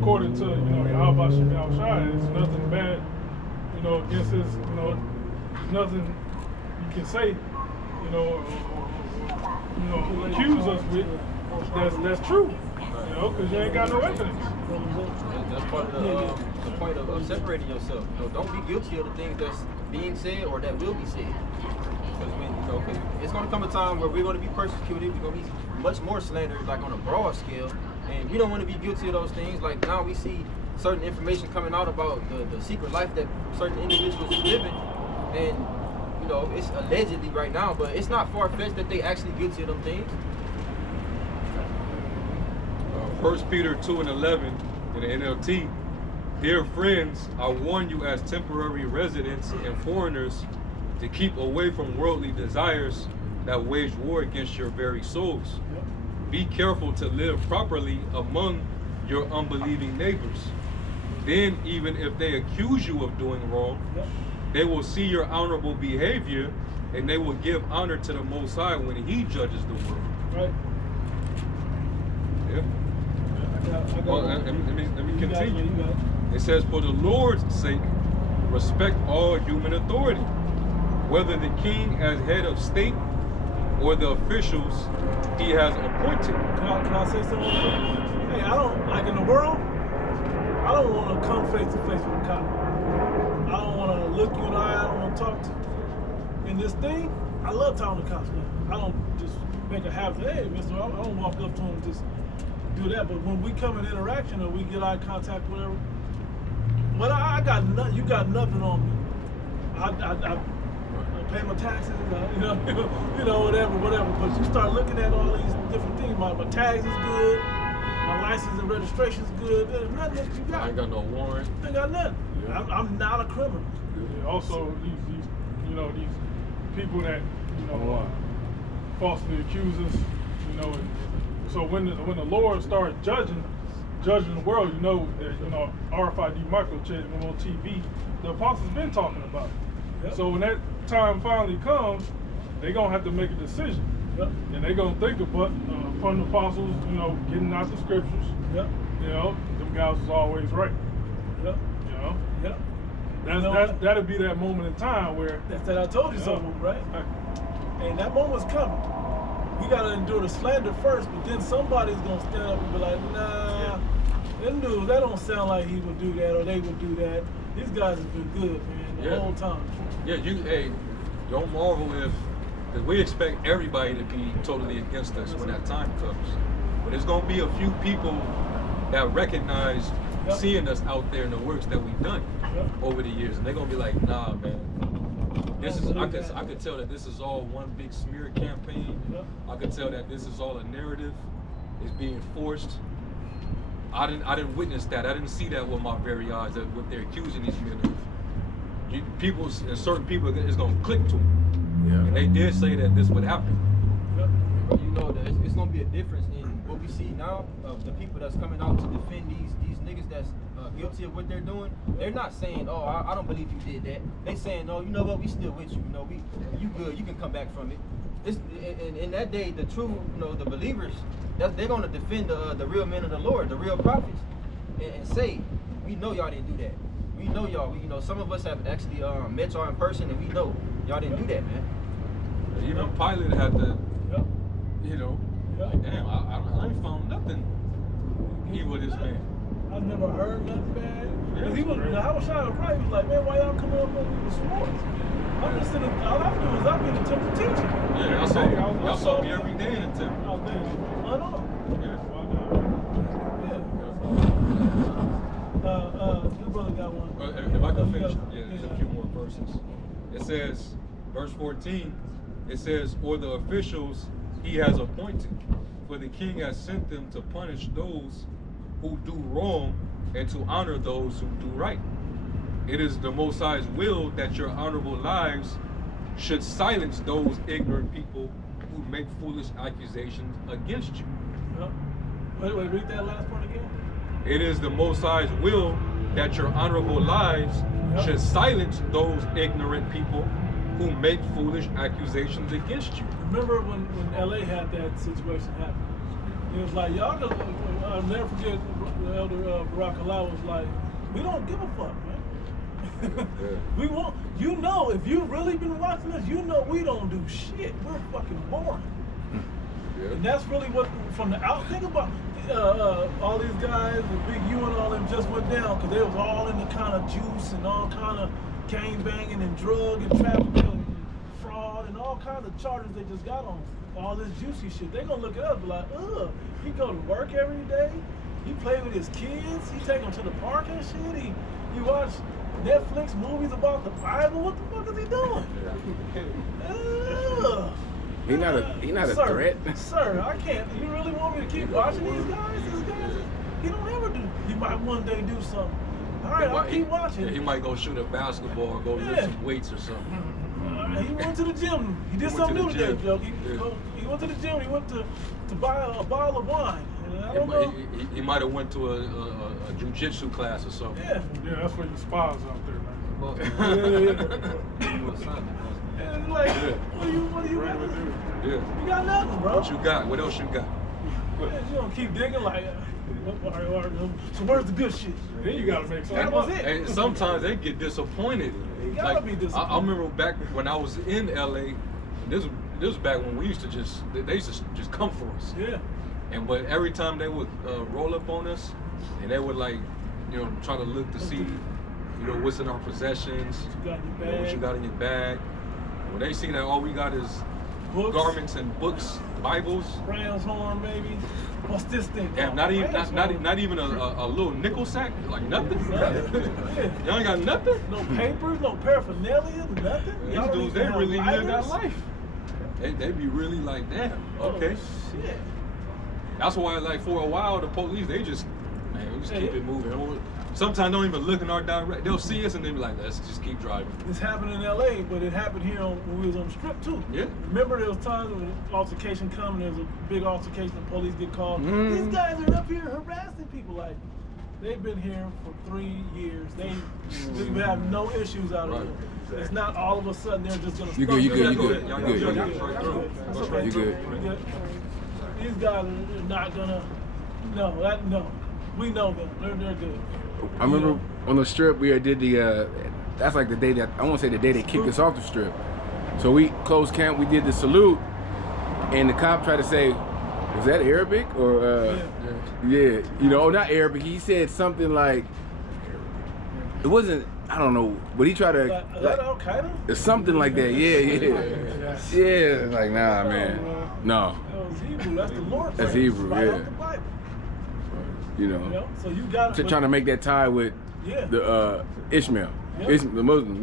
according to, Yahweh Shem Shai, it's nothing bad, against his, there's nothing you can say, accuse us with that's true, because you ain't got no evidence. That's part of the point of separating yourself. Don't be guilty of the things that's being said or that will be said. Because it's going to come a time where we're going to be persecuted. We're going to be much more slandered, like on a broad scale, and we don't want to be guilty of those things. Like now we see certain information coming out about the secret life that certain individuals are living, and it's allegedly right now, but it's not far-fetched that they actually guilty of them things. 1 Peter 2:11 in the NLT. Dear friends, I warn you as temporary residents and foreigners to keep away from worldly desires that wage war against your very souls. Be careful to live properly among your unbelieving neighbors. Then even if they accuse you of doing wrong, they will see your honorable behavior and they will give honor to the Most High when He judges the world. Right. Yeah. Well, let me continue. It says, for the Lord's sake, respect all human authority, whether the king as head of state or the officials he has appointed. Can I say something? Hey, I don't, like in the world, I don't want to come face to face with a cop. I don't want to look you in the eye, I don't want to talk to you. In this thing, I love talking to cops now. I don't just make a habit, hey, mister, I don't walk up to him and just do that. But when we come in interaction or we get eye contact, whatever, but I got nothing, you got nothing on me. I pay my taxes, whatever. But you start looking at all these different things. My tags is good, my license and registration is good. There's nothing that you got. I ain't got no warrant. I ain't got nothing. Yeah. I'm not a criminal. Yeah. Also, these people that falsely accuse us, so when the Lord starts judging the world, RFID microchip on TV, the apostles been talking about it. Yep. So when that time finally comes, they're going to have to make a decision. Yep. And they're going to think upon the apostles, getting out the scriptures. Yep. Them guys was always right. Yep. Yep. That'll be that moment in time where... That's that I told you something, right? And that moment's coming. We got to endure the slander first, but then somebody's going to stand up and be like, nah, them dudes, that don't sound like he would do that or they would do that. These guys have been good, man, the whole time. Yeah, don't marvel if, because we expect everybody to be totally against us when that time comes. But there's going to be a few people that recognize seeing us out there in the works that we've done over the years. And they're going to be like, nah, man. I could tell that this is all one big smear campaign. I could tell that this is all a narrative. It's being forced. I didn't witness that. I didn't see that with my very eyes. That what they're accusing these men of. Certain people, it's gonna click to them. Yeah. And they did say that this would happen. But it's gonna be a difference in what we see now of the people that's coming out to defend these niggas that's guilty of what they're doing. They're not saying, oh, I don't believe you did that. They saying, no, you know what, we still with you. You good. You can come back from it. In that day, the true, the believers, they're gonna defend the real men of the Lord, the real prophets, and say, we know y'all didn't do that. We know y'all. Some of us have actually met y'all in person, and we know y'all didn't do that, man. Even Pilate had to, like, damn, I ain't found nothing evil with this man. I've never heard nothing bad. Cause he was right. He was like, man, why y'all coming up with the swords? I'm just all I do is I'm in the temple teaching. Yeah, y'all saw me every day in the temple. Oh, man, I know. Your brother got one. If I can finish, there's a few more verses. It says, verse 14, it says, or the officials he has appointed, for the king has sent them to punish those who do wrong and to honor those who do right. It is the Most High's will that your honorable lives should silence those ignorant people who make foolish accusations against you. Wait, read that last part again. It is the Most High's will that your honorable lives should silence those ignorant people who make foolish accusations against you. Remember when LA had that situation happen? He was like, y'all just, I'll never forget the elder Barack Allah was like, we don't give a fuck, man. We won't, you know, if you've really been watching us, you know we don't do shit. We're fucking boring. Yeah. And that's really what, from the out, think about all these guys, the Big U and all them just went down because they was all in the kind of juice and all kind of gang banging and drug and trafficking and fraud and all kinds of charges they just got on. All this juicy shit. They gonna look it up and be like, ugh, he go to work every day, he play with his kids, he take them to the park and shit, he watch Netflix movies about the Bible, what the fuck is he doing? Ugh. He not a threat. Sir, I can't. You really want me to keep watching these guys? These guys, he don't ever do. He might one day do something. All right, I'll keep watching. Yeah, he might go shoot a basketball or go lift some weights or something. He went to the gym. He did something new today, Joe. He went to the gym. He went to buy a bottle of wine. And I don't know. He might have went to a jiu-jitsu class or something. Yeah. Yeah, that's where your spas out there, man. And like, what do you got? Yeah. You got nothing, bro. What you got? What else you got? You don't keep digging like, so where's the good shit? Then you gotta make That was it. And sometimes they get disappointed. You gotta be disappointed. I remember back when I was in LA, this was back when we used to they used to just come for us. Yeah. But every time they would roll up on us, and they would like, try to look to see, what's in our possessions, what you got in your bag. When they see that all we got is books, garments and books, Bibles, Brown's horn, maybe. What's this thing? Damn, not even a little nickel sack, like nothing. Y'all ain't got nothing. No papers, no paraphernalia, nothing. These dudes, they really live that life. They be really like, damn, okay. Oh, shit. That's why, like, for a while, the police, they just, we just keep it moving. Sometimes don't even look in our direction. They'll see us and they be like, let's just keep driving. This happened in LA, but it happened here when we was on the strip too. Yeah. Remember there was times when an altercation come, there was a big altercation, the police get called. These guys are up here harassing people. Like, they've been here for 3 years. They have no issues out of it. It's not all of a sudden they're just gonna. You good. You good. These guys are not gonna. No. We know them. They're good. I remember on the strip we did the. That's like the day that I won't say the day they kicked us off the strip. So we closed camp. We did the salute, and the cop tried to say, "Was that Arabic or?" Yeah, not Arabic. He said something like, it wasn't. I don't know, but he tried to. Is that Al Qaeda? Something like that. Yeah. Like, nah, man. No. That was Hebrew. That's the Lord. That's Hebrew. Right Yeah. out the Bible. So you got trying to make that tie with the Ishmael, the Muslim,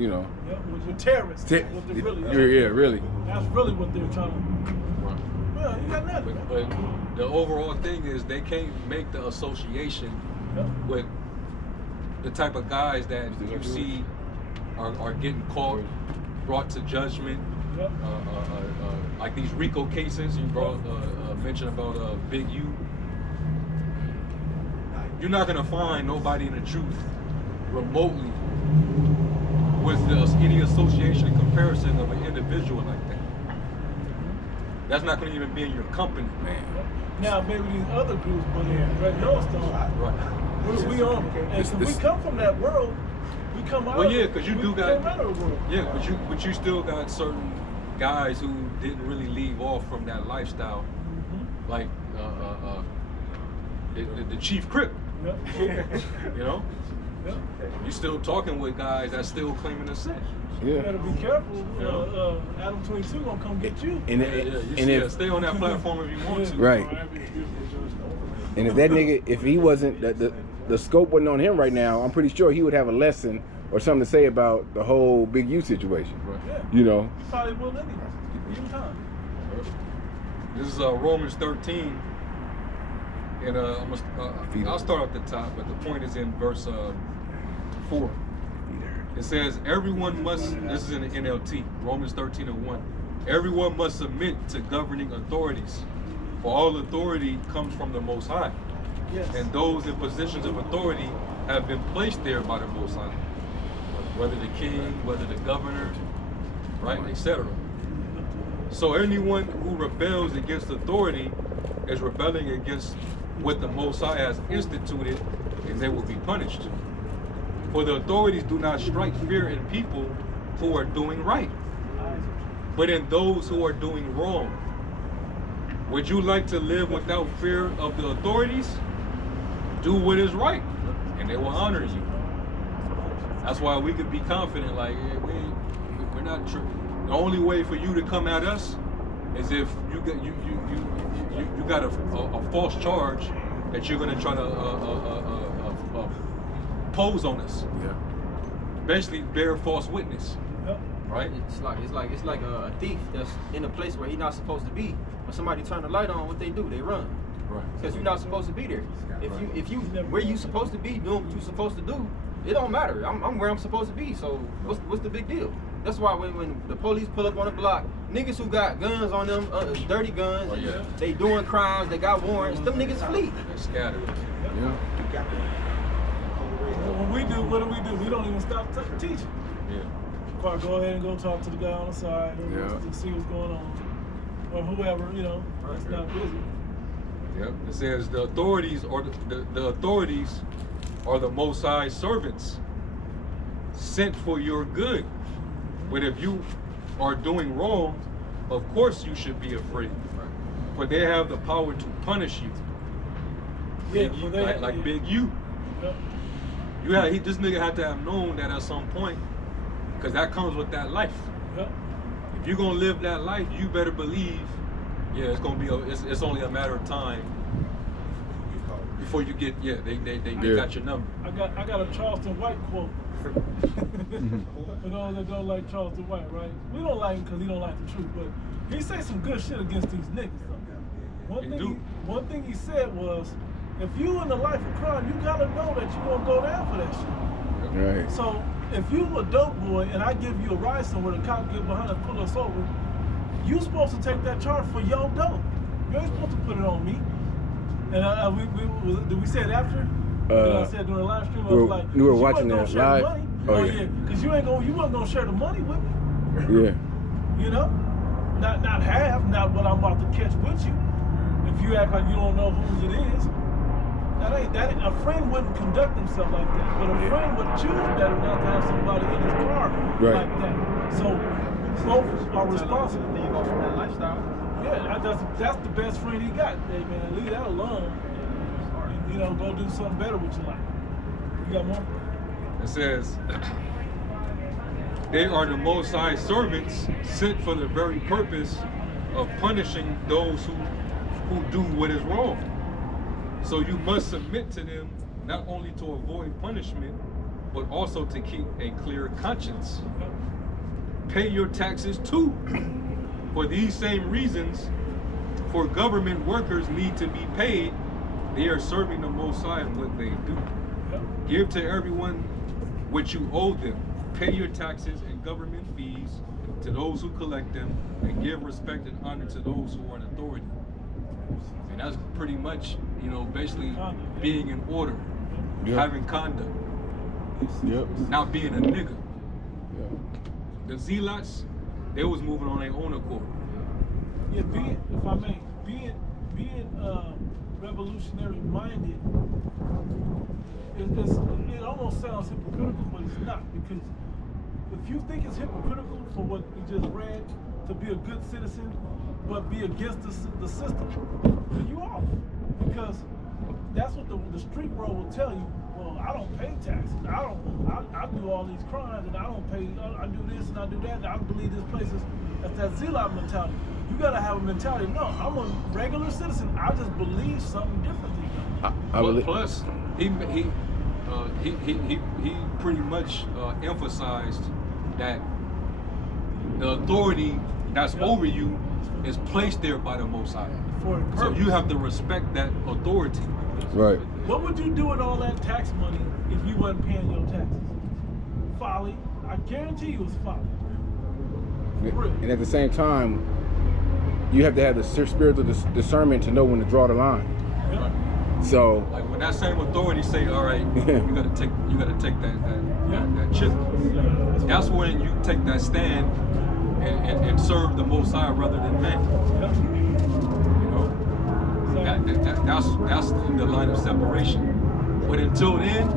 with terrorists. What they really, really. That's really what they're trying to. Well, you got nothing. But the overall thing is they can't make the association with the type of guys that you see are getting caught, brought to judgment. Like these RICO cases you brought mentioned about Big U. You're not gonna find nobody in the truth remotely with any association and comparison of an individual like that. That's not gonna even be in your company, man. Now maybe these other groups, but Red Yellowstone, right? We on, and we come from that world. We come out. Well, yeah, because you do got. World. Yeah, but you still got certain guys who didn't really leave off from that lifestyle, like the Chief Crip. Yep. You still talking with guys that's still claiming the set. Yeah. You better be careful. Adam 22 gonna come get you. And stay on that platform if you want to. Right. And if that nigga, if he wasn't the scope wasn't on him right now, I'm pretty sure he would have a lesson or something to say about the whole Big U situation. Right. Yeah. He probably will anyway. Give him time. This is Romans 13. And I'll start at the top, but the point is in verse 4. It says, everyone must, this is in the NLT, Romans 13:1. Everyone must submit to governing authorities, for all authority comes from the Most High. Yes. And those in positions of authority have been placed there by the Most High. Whether the king, whether the governor, right, etc. So anyone who rebels against authority is rebelling against what the Most High has instituted, and they will be punished. For the authorities do not strike fear in people who are doing right, but in those who are doing wrong. Would you like to live without fear of the authorities? Do what is right, and they will honor you. That's why we could be confident, like, yeah, we're not the only way for you to come at us is if you got a false charge that you're gonna try to pose on us. Yeah. Basically, bear false witness. Yep. Right? It's like a thief that's in a place where he's not supposed to be. When somebody turn the light on, what they do? They run. Right. Because you're not supposed to be there. If you where you supposed to be doing what you're supposed to do, it don't matter. I'm where I'm supposed to be. So what's the big deal? That's why when the police pull up on the block, niggas who got guns on them, dirty guns, they doing crimes, they got warrants, them niggas flee. They're scattered. Yeah. When we do, what do? We don't even stop teaching. Yeah. Or go ahead and go talk to the guy on the side or Yeah. see what's going on. Or whoever, you know, that's not busy. Yep. It says the authorities the authorities are the Most High servants sent for your good. But if you are doing wrong, of course you should be afraid. For they have the power to punish you. Yeah, Big for U, that, like yeah. Big U. Yep. This nigga had to have known that at some point, because that comes with that life. Yep. If you're gonna live that life, you better believe, it's gonna be it's only a matter of time before you get they got your number. I got a Charleston White quote. For those that don't like Charleston White, right? We don't like him because he don't like the truth, but he say some good shit against these niggas though. One thing he said was, if you in the life of crime, you gotta know that you gonna go down for that shit. Right. So if you a dope boy and I give you a ride somewhere, the cop get behind us, pull us over, you supposed to take that charge for your dope. You ain't supposed to put it on me. And did we say it after? I said during the live stream, I was like, we were you watching wasn't that gonna share the live. money. Oh, yeah. Because you wasn't gonna share the money with me. Yeah. You know? Not half, not what I'm about to catch with you. If you act like you don't know whose it is. That ain't a friend wouldn't conduct himself like that. But a friend would choose better not to have somebody in his car like that. So both are responsible. Leave off from that lifestyle. Yeah, that's the best friend he got. Hey man, leave that alone. You know, go do something better with your life. You got more? It says, they are the Most High servants sent for the very purpose of punishing those who do what is wrong. So you must submit to them not only to avoid punishment, but also to keep a clear conscience. Pay your taxes too. For these same reasons, for government workers need to be paid, they are serving the Most High in what they do. Give to everyone what you owe them. Pay your taxes and government fees to those who collect them, and give respect and honor to those who are in authority. And that's pretty much, basically being in order, having conduct, not being a nigga. The zealots, they was moving on their own accord. Yeah, if I may, being revolutionary minded, it almost sounds hypocritical, but it's not, because if you think it's hypocritical for what we just read, to be a good citizen, but be against the system, then you off. Because that's what the street world will tell you. Well, I don't pay taxes. I do all these crimes and I don't pay. I do this and I do that. And I believe this place is. That's that zealot mentality. You gotta have a mentality. No, I'm a regular citizen. I just believe something differently. But plus, he pretty much emphasized that the authority that's over you is placed there by the Most High. For a purpose. So you have to respect that authority. Right. What would you do with all that tax money if you wasn't paying your taxes? Folly. I guarantee you it's folly. And at the same time, you have to have the spiritual discernment to know when to draw the line. Yeah. So, like when that same authority say, all right, you gotta take that chip. That's when you take that stand and serve the Most High rather than man. Yeah. That's the line of separation. But until then,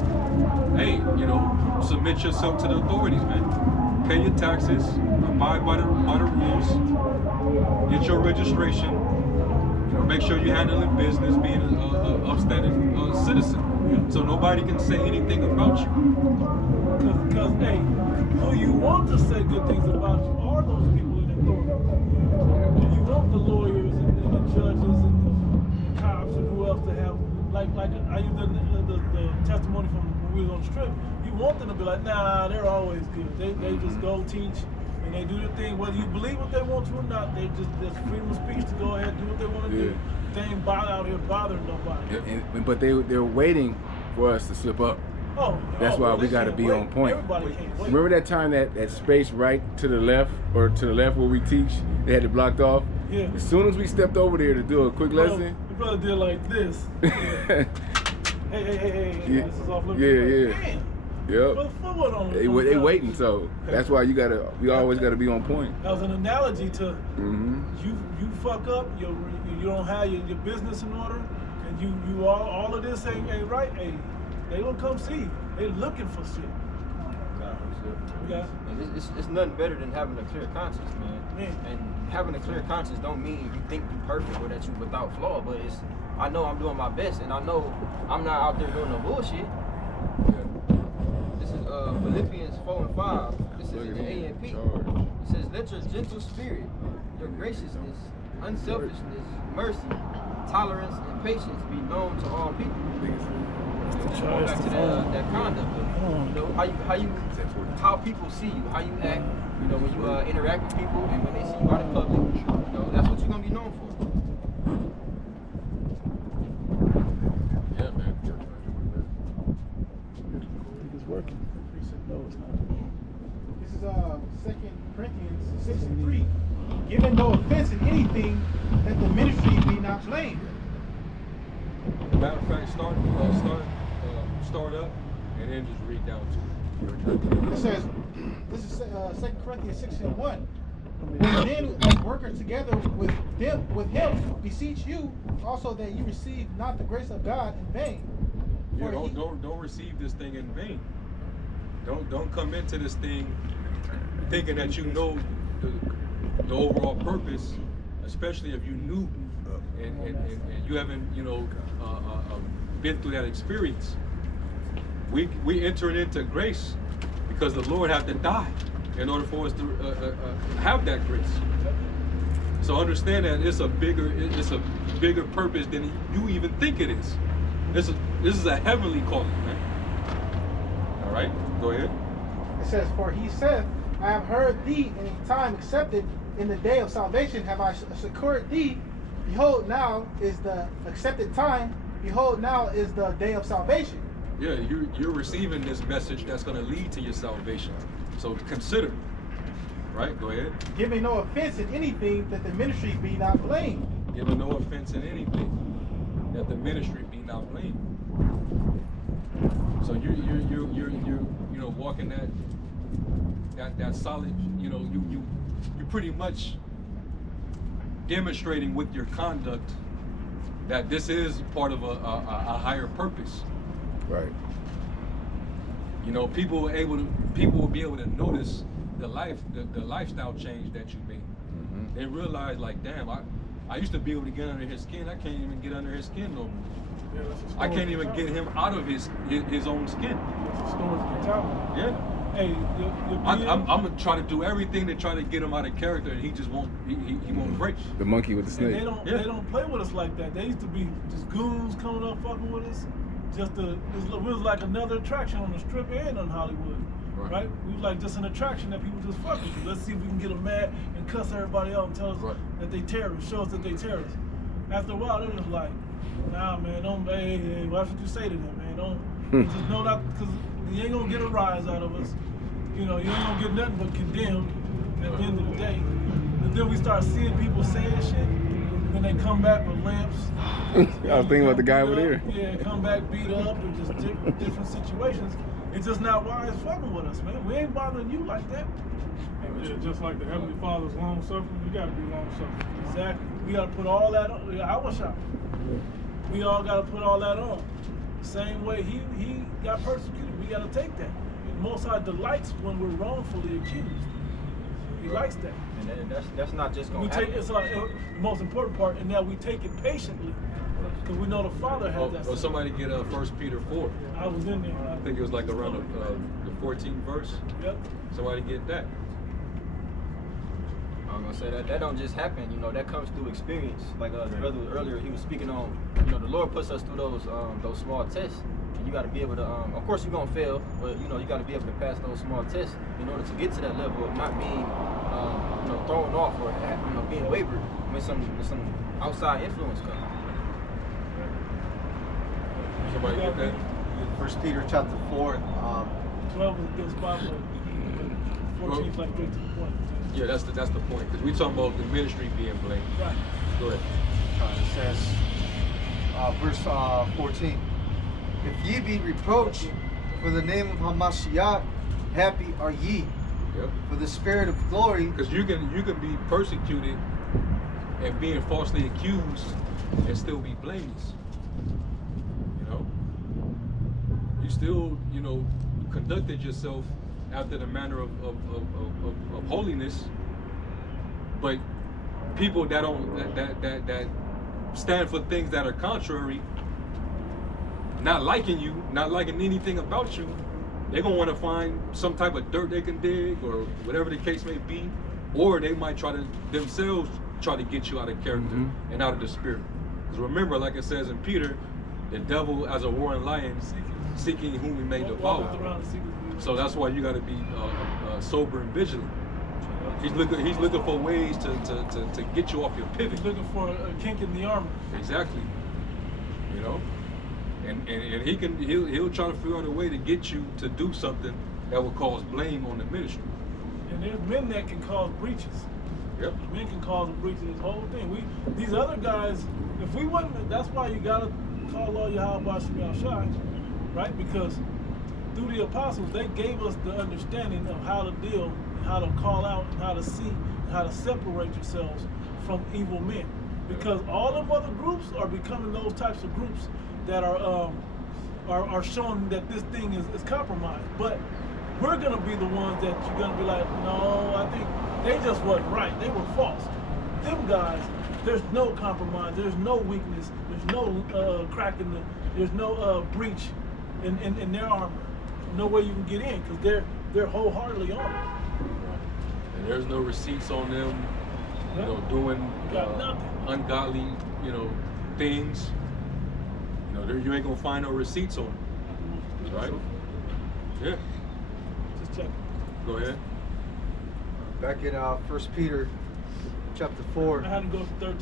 hey, you know, submit yourself to the authorities, man. Pay your taxes, abide by the rules, get your registration, you know, make sure you're handling business, being an upstanding citizen. So nobody can say anything about you. Because, hey, who you want to say good things about you are those people in authority. And you want the lawyers and the judges and the cops and who else to have, like I used the testimony from when we was on the strip. You want them to be like, nah, they're always good. They just go teach and they do their thing. Whether you believe what they want to or not, there's freedom of speech to go ahead and do what they want to do. They ain't out here bothering nobody. But they're waiting for us to slip up. That's why we got to be on point. Everybody can't wait. Remember that time that space right to the left or to the left where we teach, they had it blocked off? Yeah. As soon as we stepped over there to do a quick lesson. Your brother did like this. Yeah. hey, Yeah. this is off limits. Yeah. Damn. Yep. They waiting, so that's why we always gotta be on point. That was an analogy to you fuck up, you don't have your business in order, and you all of this ain't right. Hey, they gonna come see you. They looking for shit. Yeah. It's nothing better than having a clear conscience, man. And having a clear conscience don't mean you think you're perfect or that you without flaw, but I know I'm doing my best, and I know I'm not out there doing no bullshit. This is Philippians 4:5. This is in the AMP. It says, let your gentle spirit, your graciousness, unselfishness, mercy, tolerance, and patience be known to all people. Going back to that conduct, you know, how people see you, how you act, you know, when you interact with people and when they see you out in public, you know, that's what you're gonna be known for. Yeah, man. It's working. No, it's not. This is 2 Corinthians 6:3. Giving no offense in anything, that the ministry be not blamed. Matter of fact, start up and then just read down to It says, this is 2 Corinthians 6:1. When men as workers together with him beseech you also that you receive not the grace of God in vain. Yeah, don't receive this thing in vain. Don't come into this thing thinking that you know the overall purpose, especially if you knew and you haven't, you know, been through that experience. We entered into grace because the Lord had to die in order for us to have that grace. So understand that it's a bigger purpose than you even think it is. This is a heavenly calling, man. All right, go ahead. It says, for he saith, I have heard thee in a time accepted, in the day of salvation have I secured thee. Behold, now is the accepted time. Behold, now is the day of salvation. Yeah, you're receiving this message that's going to lead to your salvation. So consider, right? Go ahead. Giving no offense in anything, that the ministry be not blamed. Giving no offense in anything, that the ministry be not blamed. So you're walking that solid. You know, you're pretty much demonstrating with your conduct that this is part of a higher purpose. Right. You know, people will be able to notice the lifestyle change that you made. They realize, like, damn, I used to be able to get under his skin. I can't even get under his skin no more. Yeah, I can't even get him out of his own skin. That's a storage mentality. Yeah. Hey, I'm gonna try to do everything to try to get him out of character, and he just won't. He won't break. The monkey with the snake. They don't play with us like that. They used to be just goons coming up fucking with us. It was like another attraction on the strip and on Hollywood, right? We was like just an attraction that people just fuck with you. Let's see if we can get them mad and cuss everybody out and tell us that they terrorists, show us that they terrorists. After a while, they're just like, nah, man, don't. Hey, watch what you say to them, man. Don't just know that, because you ain't gonna get a rise out of us. You know, you ain't gonna get nothing but condemned at the end of the day. And then we start seeing people saying shit. Then they come back with lamps. I was thinking about the guy over there. Yeah, come back beat up and just different situations. It's just not wise fucking with us, man. We ain't bothering you like that. Yeah, just like the Heavenly Father's long suffering, you gotta be long suffering. Exactly. We gotta put all that on our shop. We all got to put all that on. Same way he got persecuted. We got to take that. The Most High delights when we're wrongfully accused. He likes that. And that's not just going We to take happen. it's like the most important part, and that we take it patiently, because we know the Father has that. Or somebody get 1 Peter 4. I was in there. I think it was like around the 14th verse. Yep. Somebody get that. I'm gonna say that don't just happen, you know, that comes through experience. Like the brother earlier, he was speaking on, you know, the Lord puts us through those small tests, and you got to be able to, of course you're gonna fail, but you know you got to be able to pass those small tests in order to get to that level of not being, you know, thrown off or you know being wavered when some outside influence comes. Somebody get that. 1 Peter chapter 4. 12 is a good spot, but 14 is like 13 points. Yeah, that's the point. Because we talking about the ministry being blamed. Right. Go ahead. It says, verse 14, if ye be reproached for the name of Hamashiach, happy are ye. Yep. For the spirit of glory. Because you can be persecuted and being falsely accused and still be blameless. You know? You still, you know, conducted yourself after the manner of holiness, but people that don't that stand for things that are contrary, not liking you, not liking anything about you, they're gonna want to find some type of dirt they can dig or whatever the case may be, or they might try to themselves try to get you out of character and out of the spirit. Because remember, like it says in Peter, the devil as a roaring lion seeking whom he may devour. So that's why you got to be sober and vigilant. He's looking for ways to get you off your pivot. He's looking for a kink in the armor. Exactly. You know, and he'll try to figure out a way to get you to do something that will cause blame on the ministry. And there's men that can cause breaches. Yep. Men can cause a breach of this whole thing. These other guys, if we wasn't, that's why you gotta call all your Yahweh Shem Shai, right? Because through the apostles, they gave us the understanding of how to deal, and how to call out, and how to see, and how to separate yourselves from evil men. Because all them other groups are becoming those types of groups that are showing that this thing is compromised. But we're gonna be the ones that you're gonna be like, no, I think they just wasn't right. They were false. Them guys, there's no compromise. There's no weakness. There's no crack in the. There's no breach in their armor. No way you can get in because they're wholeheartedly on it. And there's no receipts on them, you know, doing ungodly, you know, things. You know, you ain't gonna find no receipts on them, right? Yeah. Just check. Go ahead. Back in 1 Peter chapter 4. I had to go to 13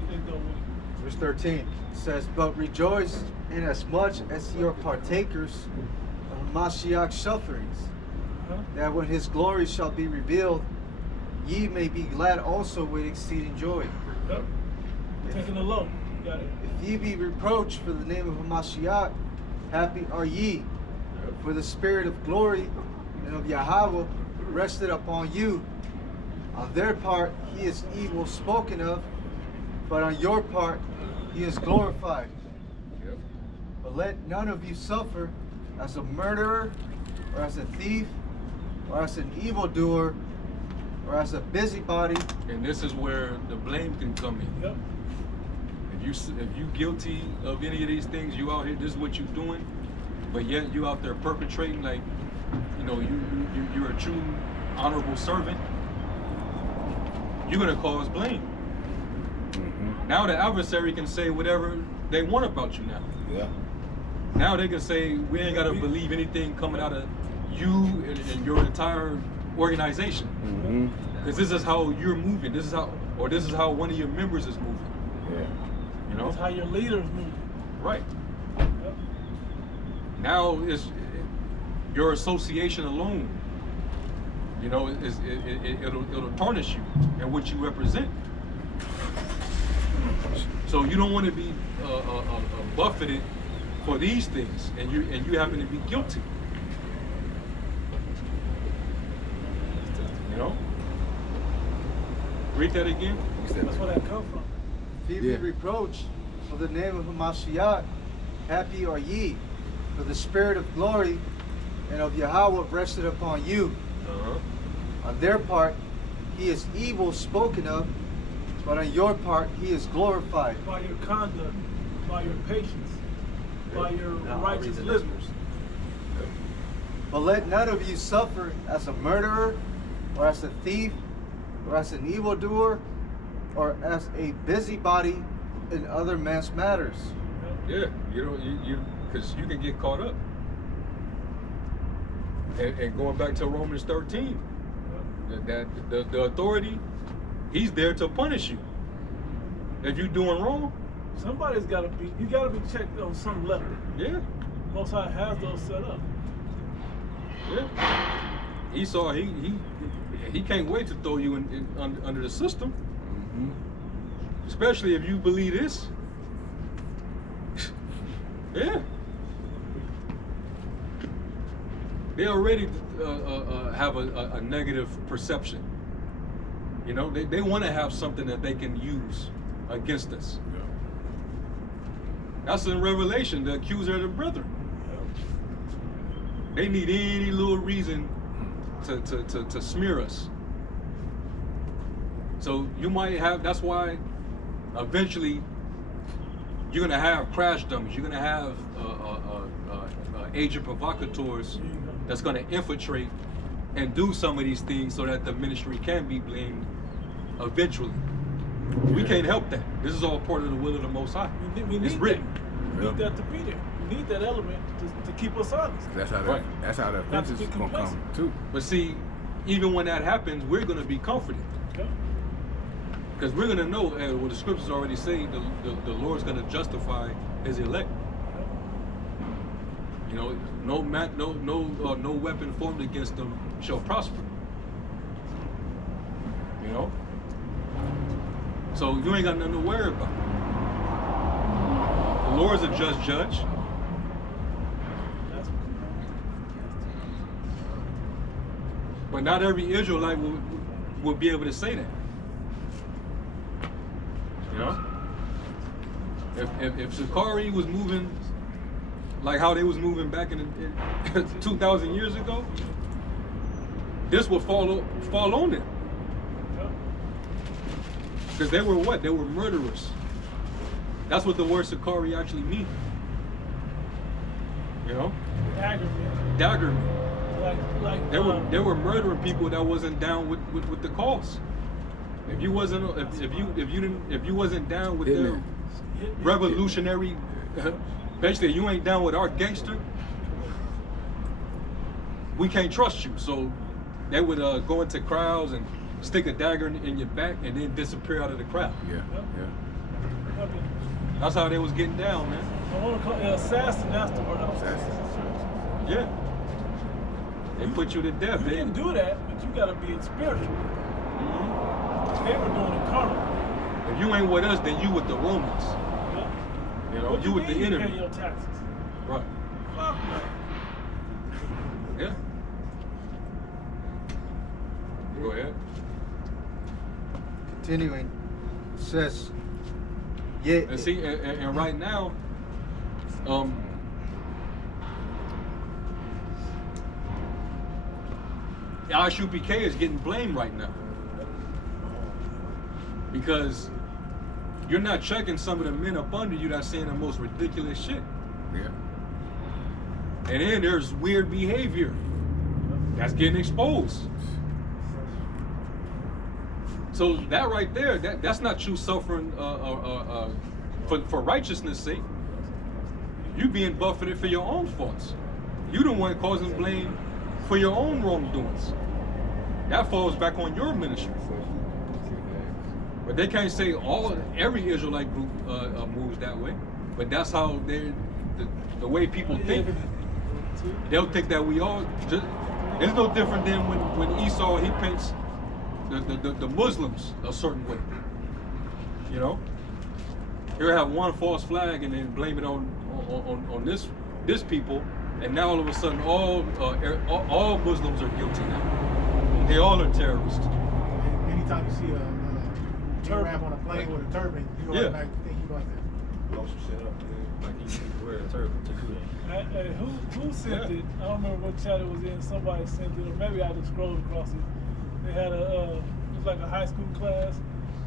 because it go with it. Verse 13 it says, but rejoice inasmuch as ye are partakers of Mashiach's sufferings, that when his glory shall be revealed, ye may be glad also with exceeding joy. Yep. Taking the low. Got it. If ye be reproached for the name of Mashiach, happy are ye, for the spirit of glory and of Yahweh rested upon you. On their part he is evil spoken of, but on your part he is glorified. Yep. But let none of you suffer as a murderer, or as a thief, or as an evildoer, or as a busybody. And this is where the blame can come in. Yep. If you guilty of any of these things, you out here, this is what you're doing, but yet you out there perpetrating, like, you know, you're a true honorable servant, you're gonna cause blame. Now the adversary can say whatever they want about you now. Yeah. Now they can say we ain't gotta believe anything coming out of you and your entire organization. Because this is how you're moving. This is how one of your members is moving. Yeah. You know? That's how your leaders move. Right. Yep. Now is your association alone. You know, it'll tarnish you and what you represent. So you don't want to be buffeted for these things, and you happen to be guilty. You know. Read that again. That's where that come from. If ye be reproached for the name of Hamashiach, happy are ye, for the spirit of glory and of Yahweh rested upon you. On their part, he is evil spoken of, but on your part, he is glorified. By your conduct, by your patience, by your righteous living. But let none of you suffer as a murderer, or as a thief, or as an evildoer, or as a busybody in other men's matters. Yeah, because you can get caught up. And going back to Romans 13, that the authority, he's there to punish you. If you're doing wrong, somebody's got to be. You got to be checked on some level. Yeah. Most High has those set up. Yeah. Esau, he can't wait to throw you under the system. Mm-hmm. Especially if you believe this. Yeah. They already have a negative perception. You know, they want to have something that they can use against us. Yeah. That's in Revelation, the accuser of the brethren. They need any little reason to smear us. So you might have, that's why eventually you're gonna have crash dummies, you're gonna have agent provocateurs that's gonna infiltrate and do some of these things so that the ministry can be blamed eventually. We can't help that. This is all part of the will of the Most High. It's written. We need that to be there. We need that element to keep us honest. That's how the offenses is gonna come too. But see, even when that happens, we're gonna be comforted. Because we're gonna know, what the scriptures already say, the Lord's gonna justify his elect. You know, no weapon formed against them shall prosper. You know? So you ain't got nothing to worry about. The Lord's a just judge. But not every Israelite will be able to say that. You know? If Sakari was moving like how they was moving back in 2,000 years ago, this would fall on them. Because they were what? They were murderers. That's what the word Sakari actually means. You know? Daggermen. Like they were murdering people that wasn't down with the cause. If you wasn't if you wasn't down with the revolutionary, basically you ain't down with our gangster, we can't trust you. So they would go into crowds and stick a dagger in your back and then disappear out of the crowd. Yeah. That's how they was getting down, man. I want to call it assassin. That's the word. Yeah. They put you to death. You can do that, but you gotta be spiritual. Mm-hmm. They were doing it carnal. If you ain't with us, then you with the Romans. Yeah. You know, what you with the enemy. Pay your taxes. Right. Fuck yeah. Go ahead. Continuing, it says, yeah. And see, and right now, ISUPK is getting blamed right now because you're not checking some of the men up under you that's saying the most ridiculous shit. Yeah. And then there's weird behavior that's getting exposed. So that right there, that's not you suffering for righteousness' sake. You being buffeted for your own faults. You the one causing blame for your own wrongdoings. That falls back on your ministry. But they can't say every Israelite group moves that way. But that's how the way people think. They'll think that we all it's no different than when Esau he paints the Muslims a certain way. You know? He'll have one false flag and then blame it on this people. And now all of a sudden, all Muslims are guilty now. They all are terrorists. Anytime you see a Arab on a plane with a turban, you go back to think you like that. blow some shit up, dude. Like you need to wear a turban to do that. Hey, who sent it? I don't remember what chat it was in. Somebody sent it, or maybe I just scrolled across it. They had it was like a high school class,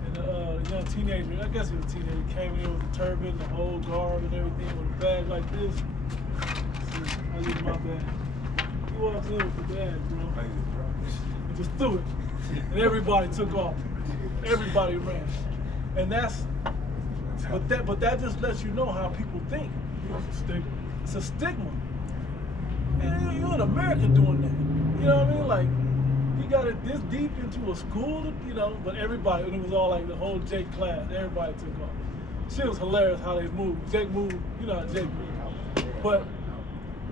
and a young teenager, I guess he was a teenager, came in with a turban, the whole garb and everything, with a bag like this. See, I leave my bag. He walks in with the bag, bro. And just threw it. And everybody took off. Everybody ran. And but that just lets you know how people think. It's a stigma. And you're an American doing that. You know what I mean? Like, he got it this deep into a school, you know, but everybody, and it was all like the whole Jake class, everybody took off. Shit was hilarious how they moved. Jake moved, you know how Jake moved. But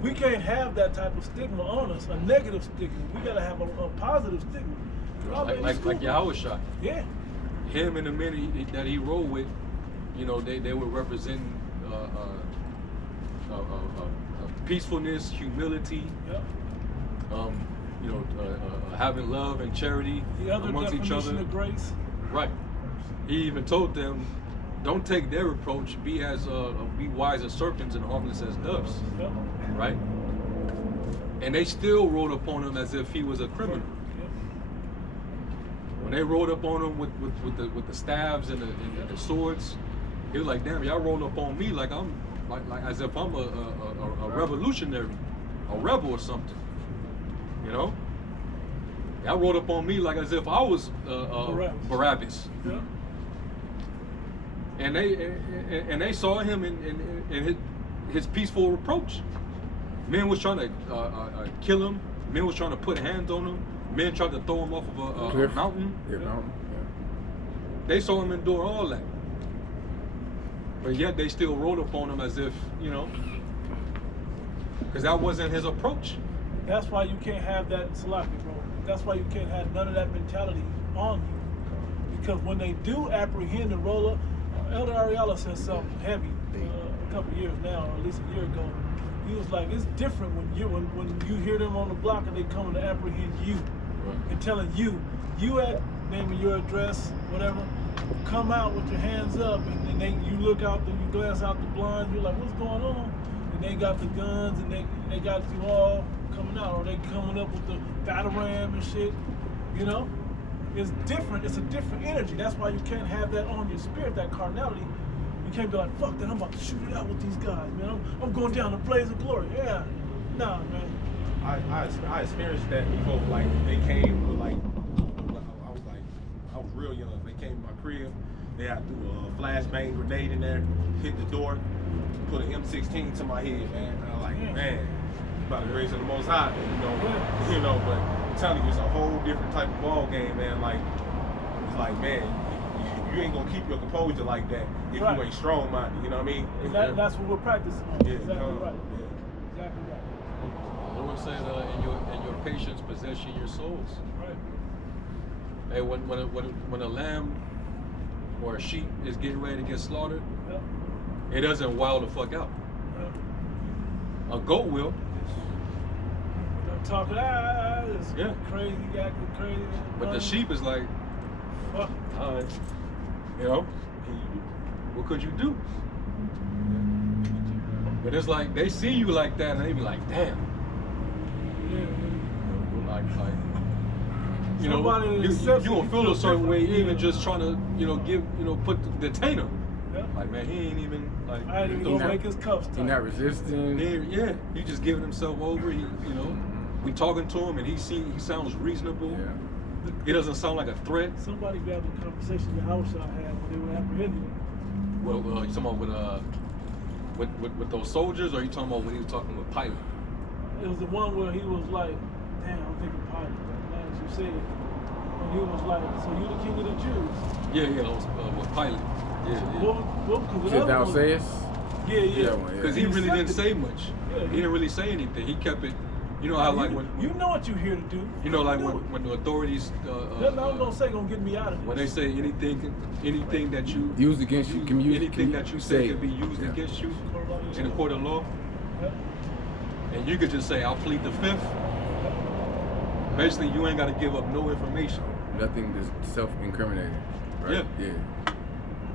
we can't have that type of stigma on us, a negative stigma. We gotta have a positive stigma. Like Yahweh shot. Yeah. Him and the men that he rode with, you know, they were representing peacefulness, humility, Yep. you know, having love and charity The other amongst each definition other. of grace. Right. He even told them, don't take their reproach. Be wise as serpents and harmless as doves. Yep. Right. And they still rode upon him as if he was a criminal. Yep. When they rode up on him with the staves and the swords, he was like, damn, y'all rolled up on me like I'm like as if I'm a revolutionary, a rebel or something. You know? Y'all rolled up on me like as if I was Barabbas. Yep. And they saw him in his peaceful reproach. Men was trying to kill him. Men was trying to put hands on him. Men tried to throw him off of a mountain. Yeah, mountain. They saw him endure all that. But yet they still rode upon him as if, you know, because that wasn't his approach. That's why you can't have that salaki, bro. That's why you can't have none of that mentality on you. Because when they do apprehend and roll up, Elder Ariella said something heavy a couple years now, or at least a year ago. He was like, it's different when you hear them on the block and they coming to apprehend you and telling you at naming your address, whatever, come out with your hands up, and you look out, you glance out the blinds, you're like, what's going on? And they got the guns and they got you all coming out, or they coming up with the battle ram and shit, you know? It's different, it's a different energy. That's why you can't have that on your spirit, that carnality. You can't be like, fuck that, I'm about to shoot it out with these guys, man. I'm going down to blaze of glory. Yeah. Nah, man. I experienced that before, like, they came with, like, I was real young. They came to my crib, they had to do a flashbang grenade in there, hit the door, put an M16 to my head, man. And I'm like, man, you about to raise to the most high, you know, but I'm telling you, it's a whole different type of ball game, man. Like, it's like, man, you ain't gonna keep your composure like that if you ain't strong-minded, you know what I mean? That's what we're practicing on. Yeah, exactly right. Yeah. Exactly right. The Lord said, in your patience possession your souls. Right. Hey, when a lamb or a sheep is getting ready to get slaughtered, it doesn't wild the fuck out. A goat will. Don't talk it's crazy, acting crazy. But the sheep is like, fuck. all right, you know, what could you do? But it's like they see you like that and they be like, damn. Like you know, you gonna feel a certain way, even just trying to, you know, detain him. Yeah. Like, man, he ain't even like. I ain't even gonna make his cuffs tight. He not resisting. Yeah, he just giving himself over. He, you know, we talking to him and he sounds reasonable. Yeah. He doesn't sound like a threat. Somebody grabbed the conversation that Haushai had when they were apprehending him. Well, you talking about with those soldiers, or are you talking about when he was talking with Pilate? It was the one where he was like, damn, I'm thinking Pilate. Now that you say it. And he was like, so you the king of the Jews? Yeah, that was with Pilate. Yeah. Did thou sayest? Yeah. Because he really didn't say much. Yeah, he didn't really say anything. He kept it. You know how like when you know what you're here to do. You know, like when the authorities. Nothing I'm gonna say gonna get me out of this. When they say anything that you used against you, can use anything that you say can be used against you in a court of law. And you could just say, I'll plead the fifth. Basically, you ain't got to give up no information. Nothing is self-incriminating. Right? Yeah.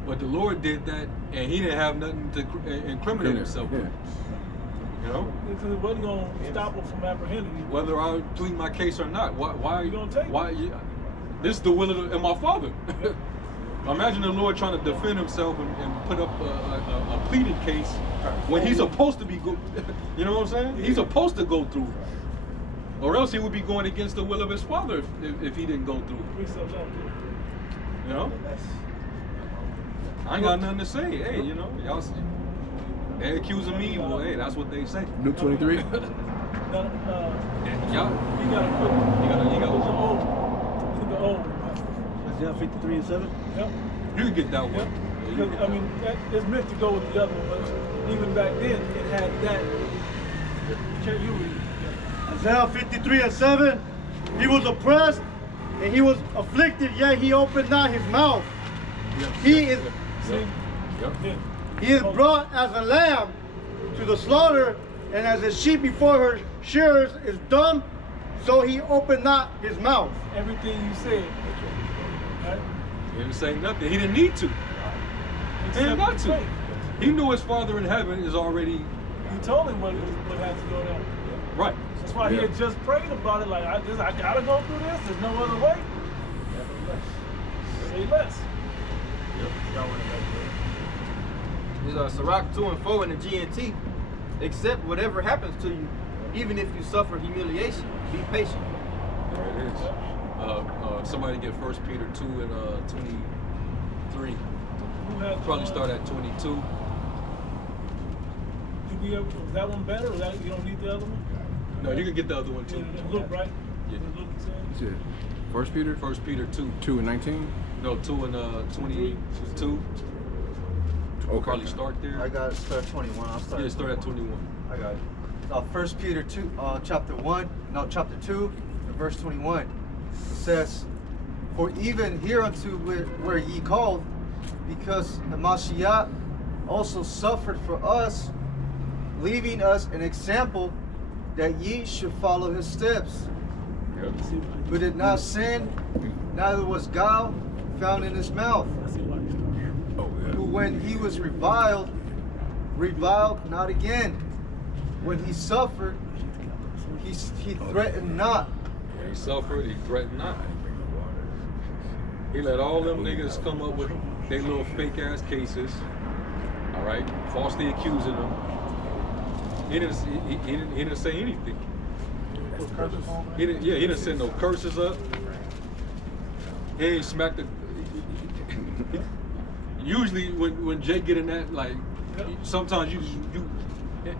But the Lord did that, and He didn't have nothing to incriminate Himself with. You know? Because it wasn't going to stop him from apprehending you. Whether I plead my case or not, why You gonna take it? This is the will of my Father. Imagine the Lord trying to defend Himself and put up a pleading case when He's supposed to be good. You know what I'm saying? He's supposed to go through. Or else He would be going against the will of His Father if He didn't go through. You know? I ain't got nothing to say. Hey, you know, y'all see. They accusing me, well, hey, that's what they say. Luke 23. Y'all, You got to put you got the old. The old. Isaiah 53:7. Yep. you can get that one. Yep. Yeah, you can get I that mean, it's meant to go with the other one, but even back then, it had that. Can you read it? Isaiah 53:7. He was oppressed and he was afflicted, yet he opened not his mouth. He is See? Yep. Yeah. he is brought as a lamb to the slaughter, and as a sheep before her shearers is dumb, so he opened not his mouth. Everything you said. Right? He didn't say nothing. He didn't need to. He didn't got to. He knew His Father in heaven is already He told him what had to go down. right. That's why he had just prayed about it. Like, I gotta go through this. There's no other way. Say less. It's Sirach 2 and 4 in the GNT. Accept whatever happens to you, even if you suffer humiliation. Be patient. There it is. Somebody get 1 Peter 2 and 23. Who had, Probably start at 22. Was that one better, or that you don't need the other one? No, you can get the other one too. And Luke, right? Yeah. Luke said? Shit. First Peter 1 Peter 2. 2 and 19. No, 2 and 22. Okay. Probably start there. I got to start 21. I'll start. Yeah, start at 21. I got it. 1 Peter 2, chapter 2, and verse 21. It says, "For even hereunto were ye called, because Hamashiach also suffered for us, leaving us an example that ye should follow his steps. Yep. Who did not sin, neither was guile found in his mouth. Oh, yeah. Who when he was reviled not again. When he suffered, he threatened not." When he suffered, he threatened not. He let all them niggas come up with their little fake ass cases. All right, falsely accusing them. He didn't say anything. He didn't send no curses up. He ain't smacked the. Usually when Jay get in that, like, sometimes you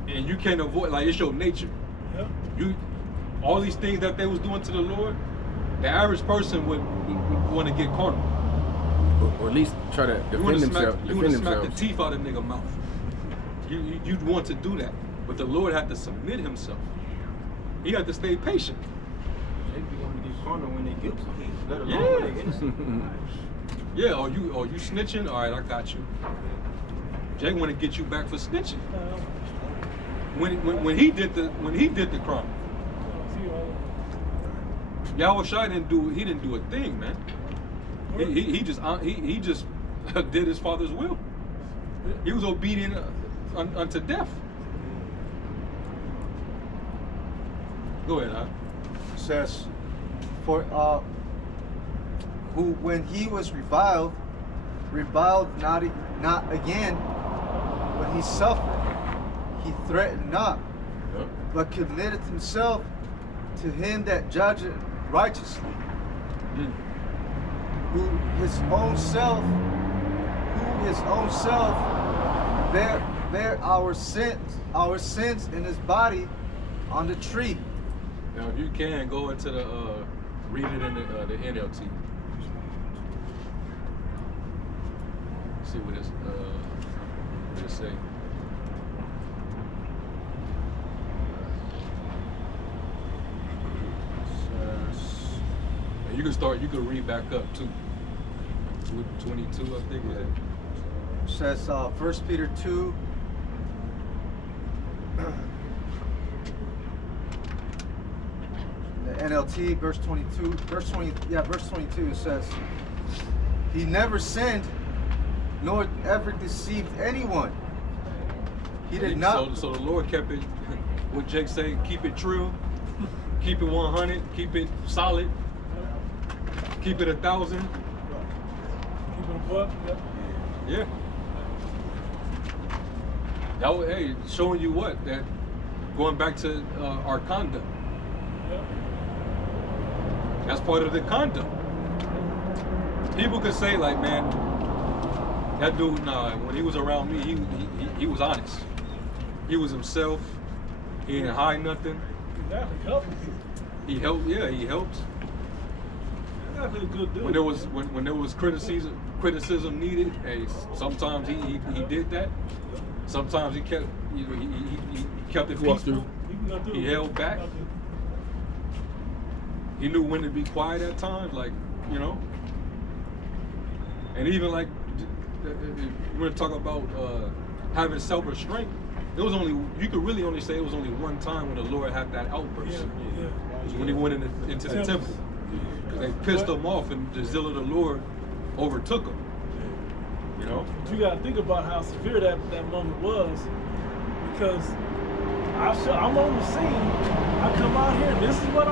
and you can't avoid, like, it's your nature. You all these things that they was doing to the Lord, the average person would want to get carnal. Or at least try to You want defend to themselves. smack, you want to smack the teeth out of nigga mouth. You'd want to do that, but the Lord had to submit himself. He had to stay patient. They be wanting to get carnal when they guilty, let alone Yeah. when they innocent. Yeah, or you snitching? All right, I got you. Jay want to get you back for snitching. When he did the crime, Yahweh Shai didn't do a thing, man. He just did his father's will. He was obedient unto death. Go ahead, huh? It says, "For who when he was reviled not again. When he suffered, he threatened not, Yep. but committed himself to him that judgeth righteously, who his own self bare our sins in his body on the tree." Now, if you can, go into the read it in the NLT. See what it say. And you can read back up too. 22, I think. It says 1 Peter 2. The NLT, verse 22. Verse 22, it says, "He never sinned, nor ever deceived anyone. He did not. So the Lord kept it. What Jake say? Keep it true. Keep it 100. Keep it solid. Keep it 1,000. Keep it a buck. Yeah. That was, hey, showing you what? That going back to our conduct. Yep. That's part of the conduct. People could say like, man, that dude, nah, when he was around me, he was honest. He was himself. He didn't hide nothing. Exactly. Helping people. He helped, yeah, he helped. Exactly a good dude. When there was criticism needed, hey, sometimes he did that. Sometimes he kept he kept it peaceful. He held back. He knew when to be quiet at times, like, you know. And even like, we're gonna talk about having self-restraint. It was only, you could really only say it was only one time when the Lord had that outburst. Yeah. It was when he went into the temple. Because they pissed him off and the zeal of the Lord overtook him. You know? But you gotta think about how severe that moment was, because I'm on the scene. I come out here and this is what's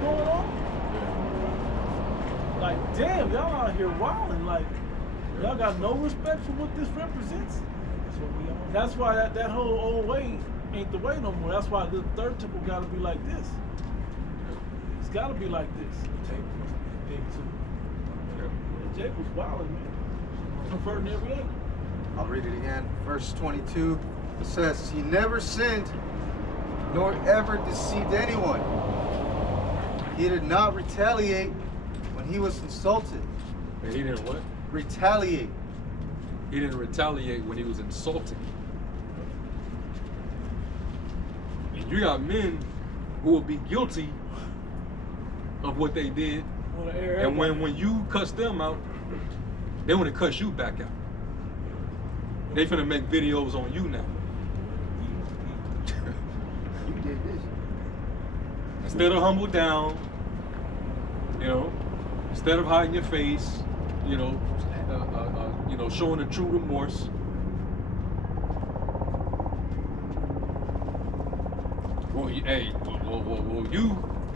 going on. Like, damn, y'all out here wilding. Like, y'all got no respect for what this represents. That's why that whole old way ain't the way no more. That's why the third temple gotta be like this. It's gotta be like this. Jake was wilding, man. Converting every angle. I'll read it again. Verse 22. It says, he never sinned, nor ever deceived anyone. He did not retaliate when he was insulted. And he didn't what? Retaliate. He didn't retaliate when he was insulted. And you got men who will be guilty of what they did. And when you cuss them out, they want to cuss you back out. They finna make videos on you now. You did this. Instead of humble down, you know, instead of hiding your face, you know, showing the true remorse. Well, hey, well, you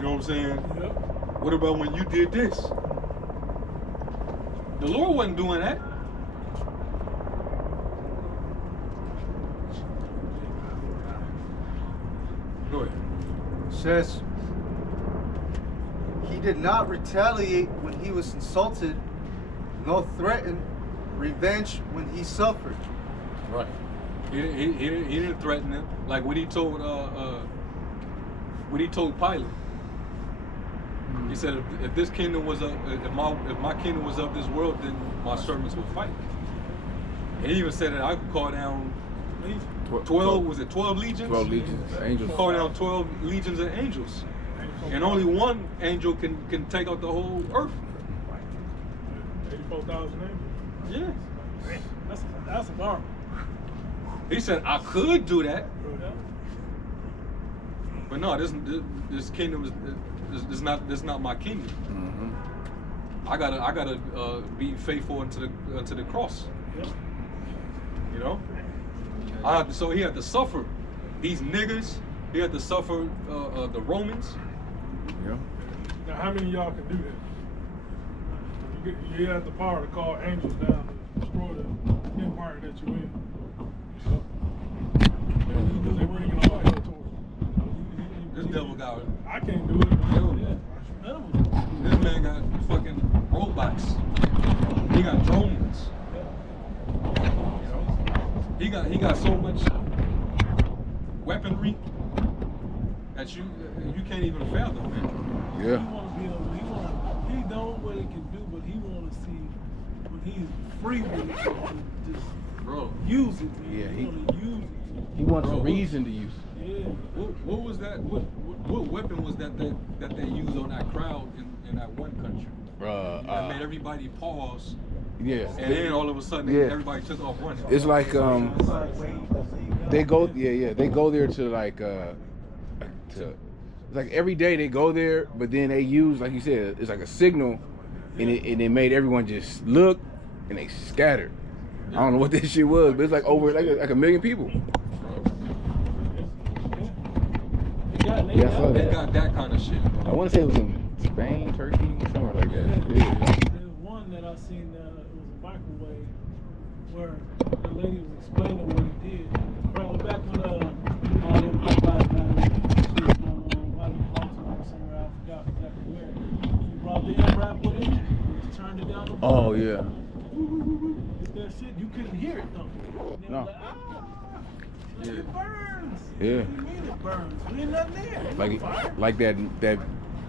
know what I'm saying? Yep. What about when you did this? The Lord wasn't doing that. Go ahead. It says, he did not retaliate when he was insulted, nor threaten revenge when he suffered. Right. He didn't threaten them like what he told Pilate. He said, if this kingdom was if my kingdom was of this world, then my servants would fight. And he even said that I could call down 12. Was it 12 legions? 12 legions of angels. Call down 12 legions of angels, and only one angel can take out the whole earth. 84,000 angels. Yeah. That's an army. He said I could do that, Yeah. but no, this kingdom is not my kingdom. Mm-hmm. I gotta be faithful unto the cross. Yep. You know. So he had to suffer these niggas. He had to suffer the Romans. Yeah. Now, how many of y'all can do that? You have the power to call angels down to destroy the empire that you're in. Because they're bringing all hell towards you. This devil got. I can't do it. This man got fucking robots. He got drones. You know? He got so much weaponry that you can't even fathom, man. Yeah. He knows what he can do, but he want to see when he's free with it, just use it, man. Yeah, he want to use it. He wants a reason to use it. Yeah. What was that? What weapon was that they used on that crowd in that one country? That made everybody pause. Yeah. And then all of a sudden, everybody took off running. It's like they go they go there to like like every day they go there, but then they use, like you said, it's like a signal, and it made everyone just look, and they scattered. I don't know what this shit was, but it's like over like a million people. Yeah, I saw They that. got that kind of shit. I want to say it was in Spain, Turkey, somewhere like that. Yeah. There's one that I seen that it was a microwave where the lady was explaining what he did. Right back when all them Popeyes somewhere, I forgot exactly where. He brought the M-Rap with him, just turned it down. Oh yeah. Get that shit, you couldn't hear it though. And they No. was like, Yeah. it burns. Yeah. What do you mean it burns? There ain't nothing there. Ain't no fire. Like that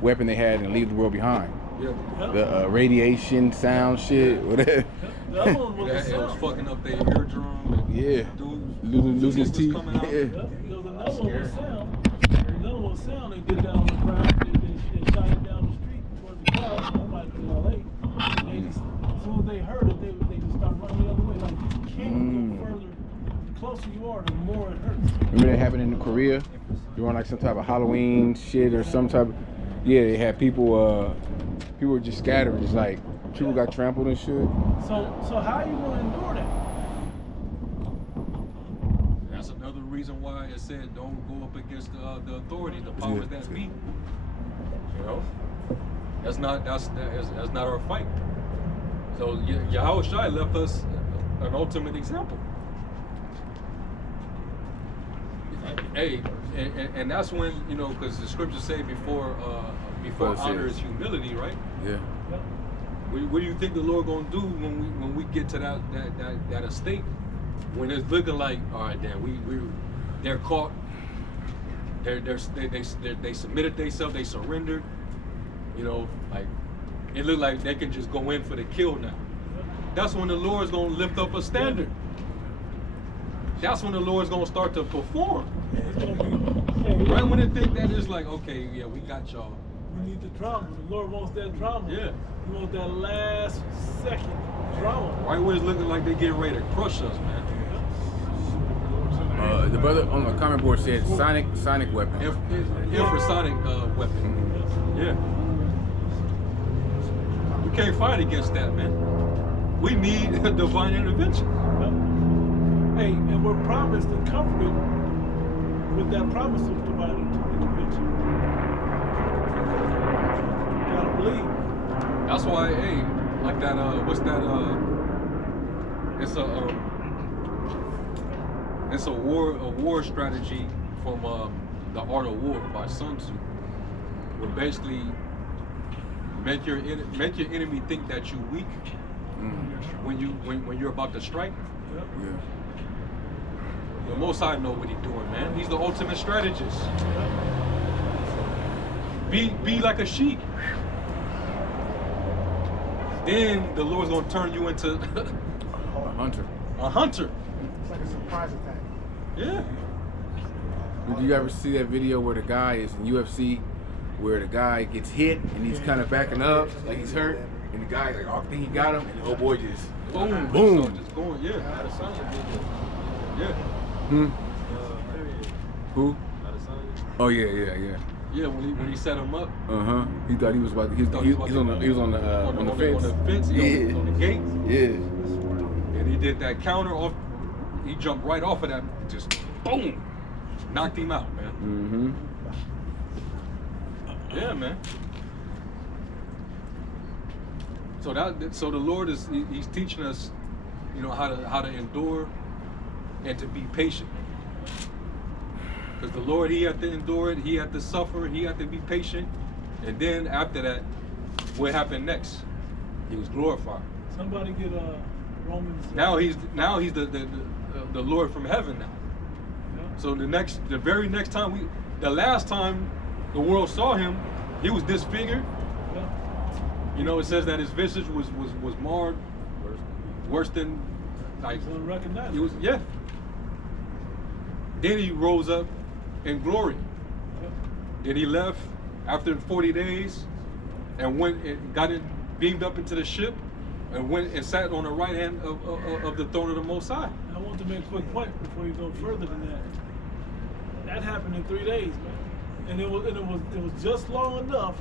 weapon they had in Leave the World Behind. Yeah. Yep. The radiation sound shit, whatever. The other one was That, the it was sound. fucking up their eardrum. And Yeah. Dude, Losing his was teeth. coming out. Yeah. Yep. There was another one with sound. Another one with sound. They did that on the ground. They shot it down the street towards the crowd. I'm like in LA. And they just, as soon as they heard it, they just started running the other way. Like you can't go further. The closer you are, the more it hurts. Remember that happened in Korea? You were on like some type of Halloween shit or some type of, yeah, they had people were just scattered, just like people got trampled and shit. So how are you gonna endure that? That's another reason why it said don't go up against the authorities, the powers that be. You know, that's not our fight. So Yahweh Shai left us an ultimate example. Hey, and that's when, you know, because the scriptures say before honor is humility, right? Yeah. Yep. What do you think the Lord gonna do when we get to that estate? When it's looking like, all right, then they're caught. They submitted themselves. They surrendered. You know, like it looked like they can just go in for the kill now. That's when the Lord's gonna lift up a standard. That's when the Lord's gonna start to perform. It's gonna be, Right when they think that it's like, okay, yeah, we got y'all. we need the drama. The Lord wants that drama. Yeah. He wants that last second drama. Right when it's looking like they getting ready to crush us, man. The brother on the comment board said sonic weapon. Infrasonic weapon. Yeah. We can't fight against that, man. We need a divine intervention. Hey, and we're promised and comforted with that promise of divine intervention. You gotta believe. That's why, hey, like that, what's that, it's a war strategy from The Art of War by Sun Tzu. Where basically make your enemy think that you're weak when you're about to strike. Yep. Yeah. The Most High know what he's doing, man. He's the ultimate strategist. Be like a sheep. Then the Lord's gonna turn you into A hunter. a hunter. It's like a surprise attack. Yeah. Did you ever see that video where the guy is in UFC, where the guy gets hit and he's kind of backing up, like he's hurt, and the guy's like, oh, I think he got him, and the old boy just Boom. Boom. So just going. Yeah. Yeah. Who? Oh yeah. Yeah. When he set him up. He thought he was about. He was on the fence. On the fence. Yeah. On the gate. Yeah. And he did that counter off. He jumped right off of that. Just boom. Knocked him out, man. Yeah, man. So the Lord he's teaching us, you know, how to endure and to be patient. Because the Lord, he had to endure it, he had to suffer, he had to be patient. And then after that, what happened next? He was glorified. Somebody get Romans. Now he's the Lord from heaven now. Yeah. So the very next time the last time the world saw him, he was disfigured. Yeah. You know, it says that his visage was marred, worse than like It's unrecognizable. he was. Yeah. Then he rose up in glory. Yep. Then he left after 40 days, and went and got it beamed up into the ship, and went and sat on the right hand of the throne of the Most High. I want to make a quick point before you go further than that. That happened in 3 days, man, and it was just long enough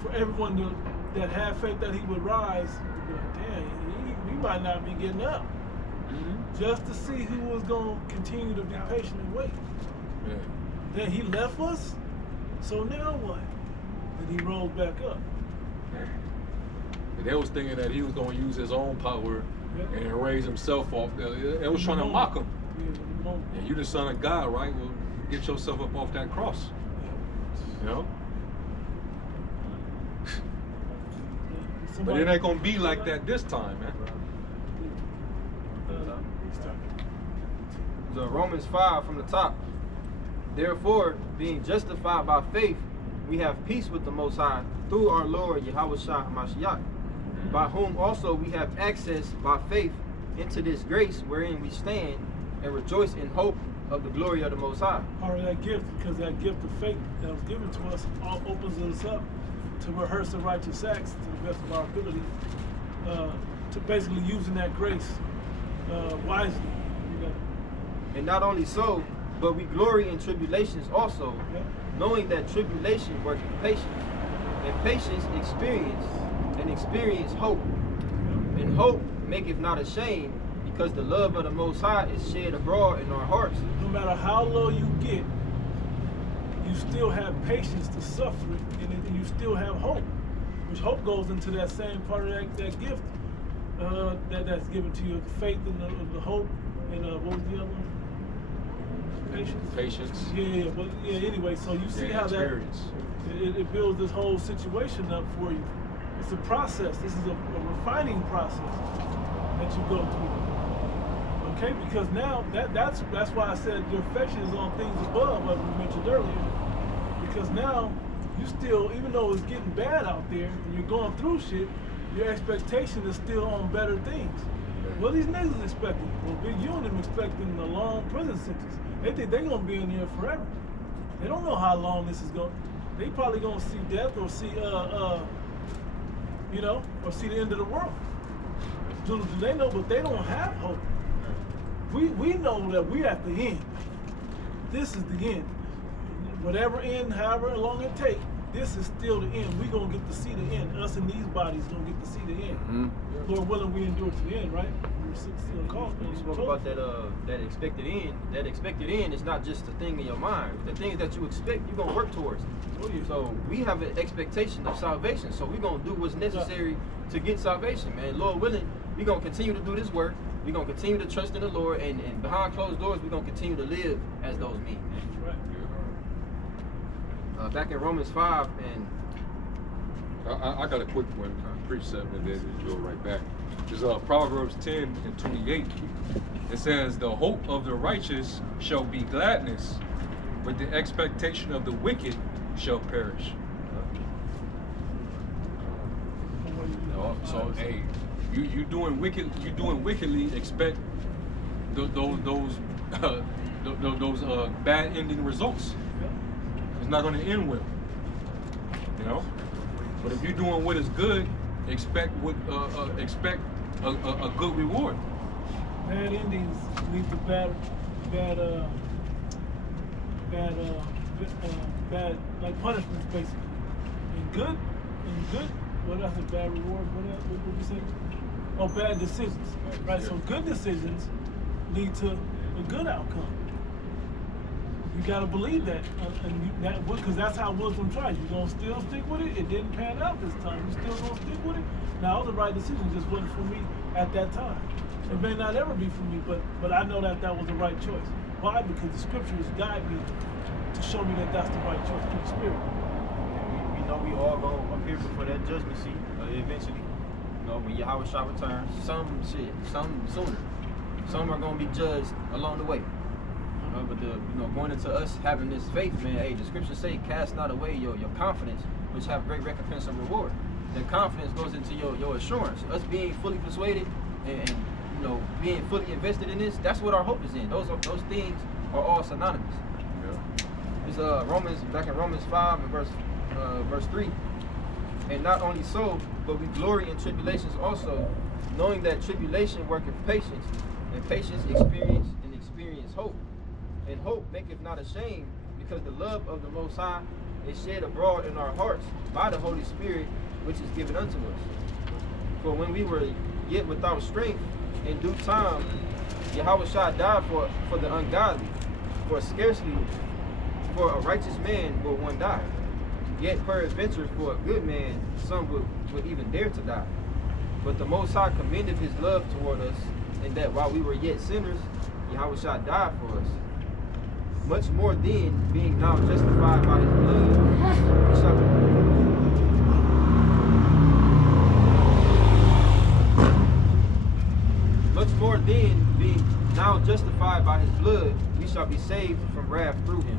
for everyone that had faith that he would rise. To be like, damn, he might not be getting up. just to see who was going to continue to be patient and wait. Yeah. Then he left us, so now what? Then he rose back up. And they was thinking that he was going to use his own power and raise himself off. They was trying to mock him. Yeah, you the son of God, right? Well, get yourself up off that cross. You know? But it ain't going to be like that this time, man. So Romans 5 from the top. Therefore, being justified by faith, we have peace with the Most High through our Lord Yahushua HaMashiach, by whom also we have access by faith into this grace wherein we stand and rejoice in hope of the glory of the Most High. Part of that gift, because that gift of faith that was given to us all opens us up to rehearse the righteous acts to the best of our ability, to basically using that grace wisely. You know? And not only so, but we glory in tribulations also, knowing that tribulation worketh patience, and patience experience, and experience hope. And hope maketh not ashamed, because the love of the Most High is shed abroad in our hearts. No matter how low you get, you still have patience to suffer it, and you still have hope. Which hope goes into that same part of that gift that's given to you, the faith and the hope, and what was the other one? Patience. Yeah. But anyway, so you see how experience. It builds this whole situation up for you. It's a process. This is a refining process that you go through. Okay, because now that's why I said your affection is on things above, as we mentioned earlier. Because now you still, even though it's getting bad out there and you're going through shit, your expectation is still on better things. What these niggas expecting? Well, Big U and them expecting a long prison sentence. They think they're gonna be in there forever. They don't know how long this is going. They probably gonna see death or see or see the end of the world. Do they know? But they don't have hope. We know that we're at the end. This is the end. Whatever end, however long it takes, this is still the end. We're going to get to see the end. Us in these bodies going to get to see the end. Lord willing, we endure to the end, right? We're still called. You spoke about that expected end. That expected end is not just a thing in your mind. The things that you expect, you're going to work towards. So we have an expectation of salvation. So we're going to do what's necessary to get salvation, man. Lord willing, we're going to continue to do this work. We're going to continue to trust in the Lord. And behind closed doors, we're going to continue to live as those men. Right. Back in Romans 5, and I got a quick one, precept, and then we'll go right back. It's Proverbs 10 and 28. It says, "The hope of the righteous shall be gladness, but the expectation of the wicked shall perish." So hey, you doing wickedly. Expect those bad ending results. It's not going to end well, you know. But if you're doing what is good, expect a good reward. Bad endings lead to bad like punishments, basically. And good, what else is bad reward? What would you say? Oh, bad decisions, right? Yeah. So good decisions lead to a good outcome. You gotta believe that, because that's how wisdom tries. You gonna still stick with it. It didn't pan out this time. You still gonna stick with it. Now, the right decision just wasn't for me at that time. It may not ever be for me, but I know that was the right choice. Why? Because the scriptures guide me to show me that that's the right choice through the Spirit. we know we all gonna appear before that judgment seat eventually. You know, when Yahushua returns, some sooner. Some are gonna be judged along the way. But going into us having this faith, man, hey, the scriptures say, cast not away your confidence, which have great recompense and reward. That confidence goes into your assurance. Us being fully persuaded and being fully invested in this, that's what our hope is in. Those things are all synonymous. Yeah. It's back in Romans 5 and verse 3. And not only so, but we glory in tribulations also, knowing that tribulation worketh patience, and patience experience hope. And hope maketh not ashamed, because the love of the Most High is shed abroad in our hearts by the Holy Spirit, which is given unto us. For when we were yet without strength, in due time, Yahweh shall die for the ungodly, for scarcely for a righteous man will one die. Yet peradventure for a good man, some would even dare to die. But the Most High commendeth his love toward us, in that while we were yet sinners, Yahweh shall die for us. Much more then, being now justified by his blood, we shall Much more then, being now justified by his blood, we shall be saved from wrath through him.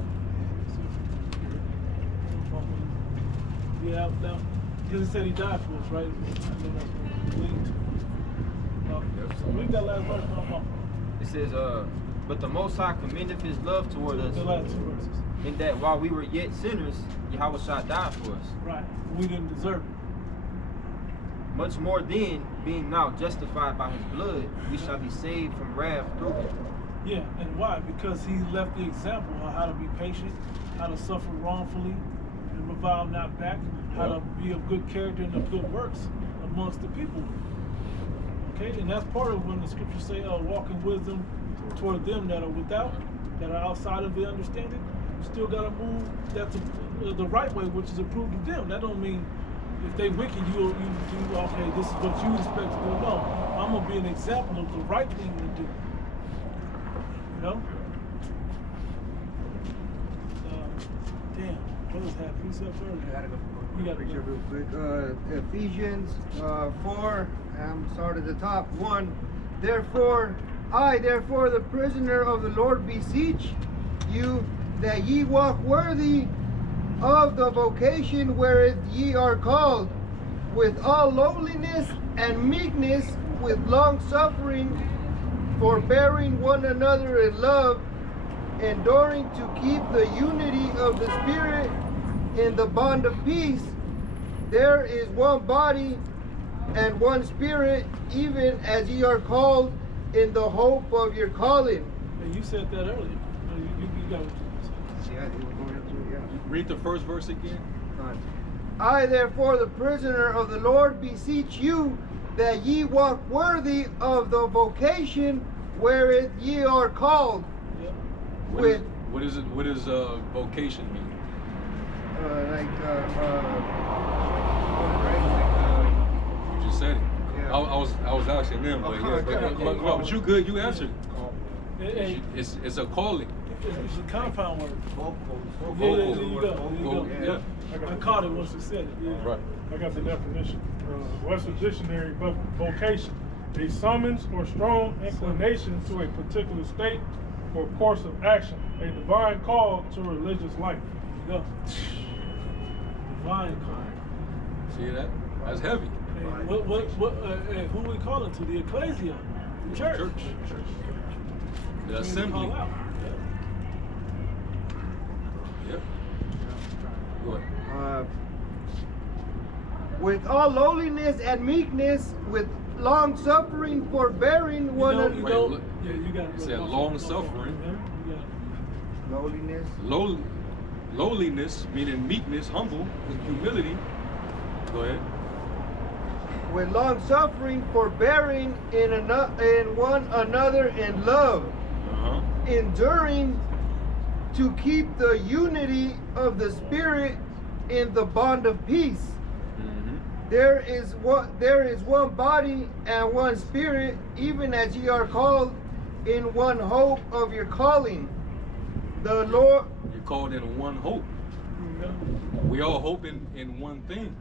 Yeah, now, because it said he died for us, right? I mean, that's what we believe. So read that last verse. It says, but the Most High commendeth his love toward us, The last two verses. in that while we were yet sinners, Yahweh shall die for us. Right. We didn't deserve it. Much more then, being now justified by his blood, we shall be saved from wrath through him. Yeah, and why? Because he left the example of how to be patient, how to suffer wrongfully, and revile not back, how to be of good character and of good works amongst the people. Okay, and that's part of when the scriptures say, walk in wisdom toward them that are without, that are outside of the understanding. You still got to move that's the right way, which is approved of them. That don't mean if they wicked, you do, okay, this is what you expect to do. No, I'm going to be an example of the right thing to do. You know? Damn, brothers had precepts earlier. You got to go real quick. Ephesians 4, start at the top. 1. Therefore, I, therefore, the prisoner of the Lord, beseech you that ye walk worthy of the vocation wherewith ye are called, with all lowliness and meekness, with long suffering, forbearing one another in love, enduring to keep the unity of the Spirit in the bond of peace. There is one body and one Spirit, even as ye are called in the hope of your calling. And you said that earlier. You got what you said. Yeah, they were going into it, yeah. Read the first verse again. I, therefore, the prisoner of the Lord, beseech you that ye walk worthy of the vocation wherewith ye are called. Yep. What does vocation mean? You just said it. Yeah. I was asking them, but yeah, but you good. You answered. Hey, It's a calling. it's a compound word. Vocal. There you go. Yeah. I caught it once you said it. Yeah. Right. I got the definition. Webster's Dictionary, vocation, a summons or strong inclination to a particular state or course of action, a divine call to religious life. There you go. Divine call. See that? That's heavy. Hey, who we calling to? The ecclesia, the church. The assembly. Call out. Yep. Go ahead. With all lowliness and meekness, with long suffering, forbearing one another. Yeah, you got it. It said long suffering. You got it. Lowliness. Lowliness, meaning meekness, humble, with humility. Go ahead. With long suffering, forbearing in one another in love, enduring to keep the unity of the Spirit in the bond of peace. There is one body and one Spirit, even as ye are called in one hope of your calling. The Lord. You're called in one hope. We all hoping in one thing.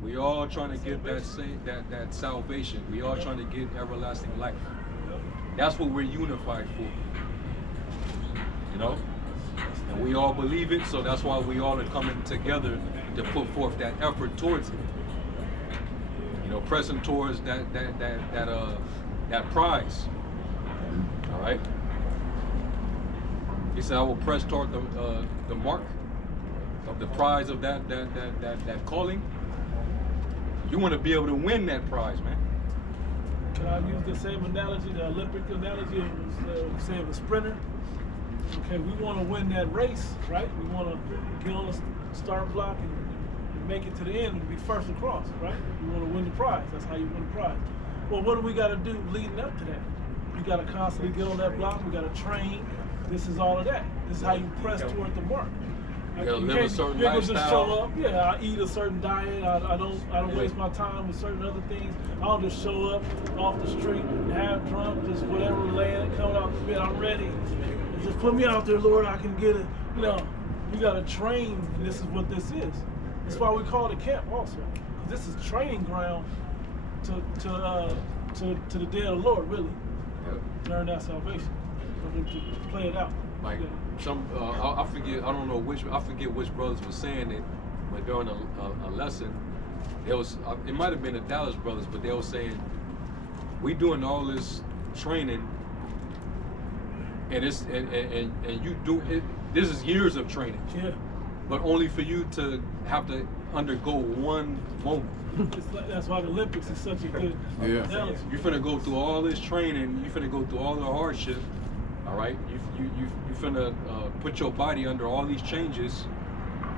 We all trying to get that salvation. We all trying to get everlasting life. That's what we're unified for. You know? And we all believe it, so that's why we all are coming together to put forth that effort towards it. You know, pressing towards that prize. All right. He said, "I will press toward the mark of the prize of that calling." You want to be able to win that prize, man. Can I use the same analogy, the Olympic analogy of say of a sprinter? Okay, we want to win that race, right? We want to get on the start block and make it to the end and be first across, right? We want to win the prize. That's how you win the prize. Well, what do we got to do leading up to that? We got to constantly get on that block. We got to train. This is all of that. This is how you press toward the mark. You gotta live a certain you can't just show lifestyle. up. Yeah, I eat a certain diet. I don't waste my time with certain other things. I don't just show up off the street, half drunk, just whatever, laying, coming out the bed. I'm ready. Just put me out there, Lord. I can get it. You know, you gotta train, and this is what this is. That's why we call it a camp, also. This is training ground to the day of the Lord, really. Yep. Learn that salvation, to play it out. Like some, I forget. I don't know which. I forget which brothers were saying it, but during a lesson, it was. It might have been the Dallas brothers, but they were saying, we doing all this training, and it's and you do it. This is years of training. Yeah. But only for you to have to undergo one moment. It's like, that's why the Olympics is such a good analogy. You're finna go through all this training. You're finna go through all the hardship. All right. You finna put your body under all these changes,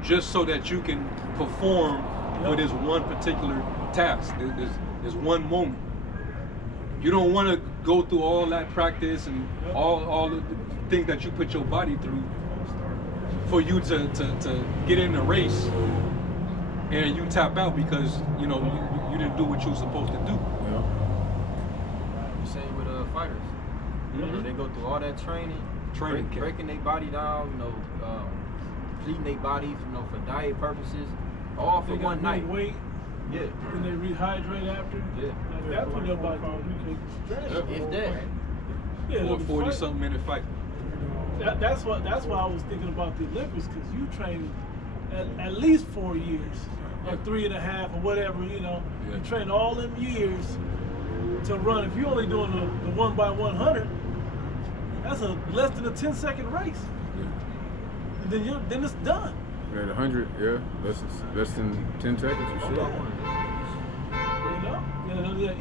just so that you can perform with this one particular task. There's one moment. You don't want to go through all that practice and all the things that you put your body through for you to get in the race and you tap out because you didn't do what you were supposed to do. Same with fighters. You know, they go through all that training breaking their body down, depleting their body, for diet purposes, all for one night. Weight. Yeah. And they rehydrate after. Yeah. Like that's when your body If that. Yeah. For a 40-something minute fight. That's why I was thinking about the Olympics, because you train at least 4 years or 3.5 or whatever, You train all them years to run. If you're only doing the 1x100, that's less than a 10-second race. And then it's done. Yeah, the 100, less than 10 seconds for sure.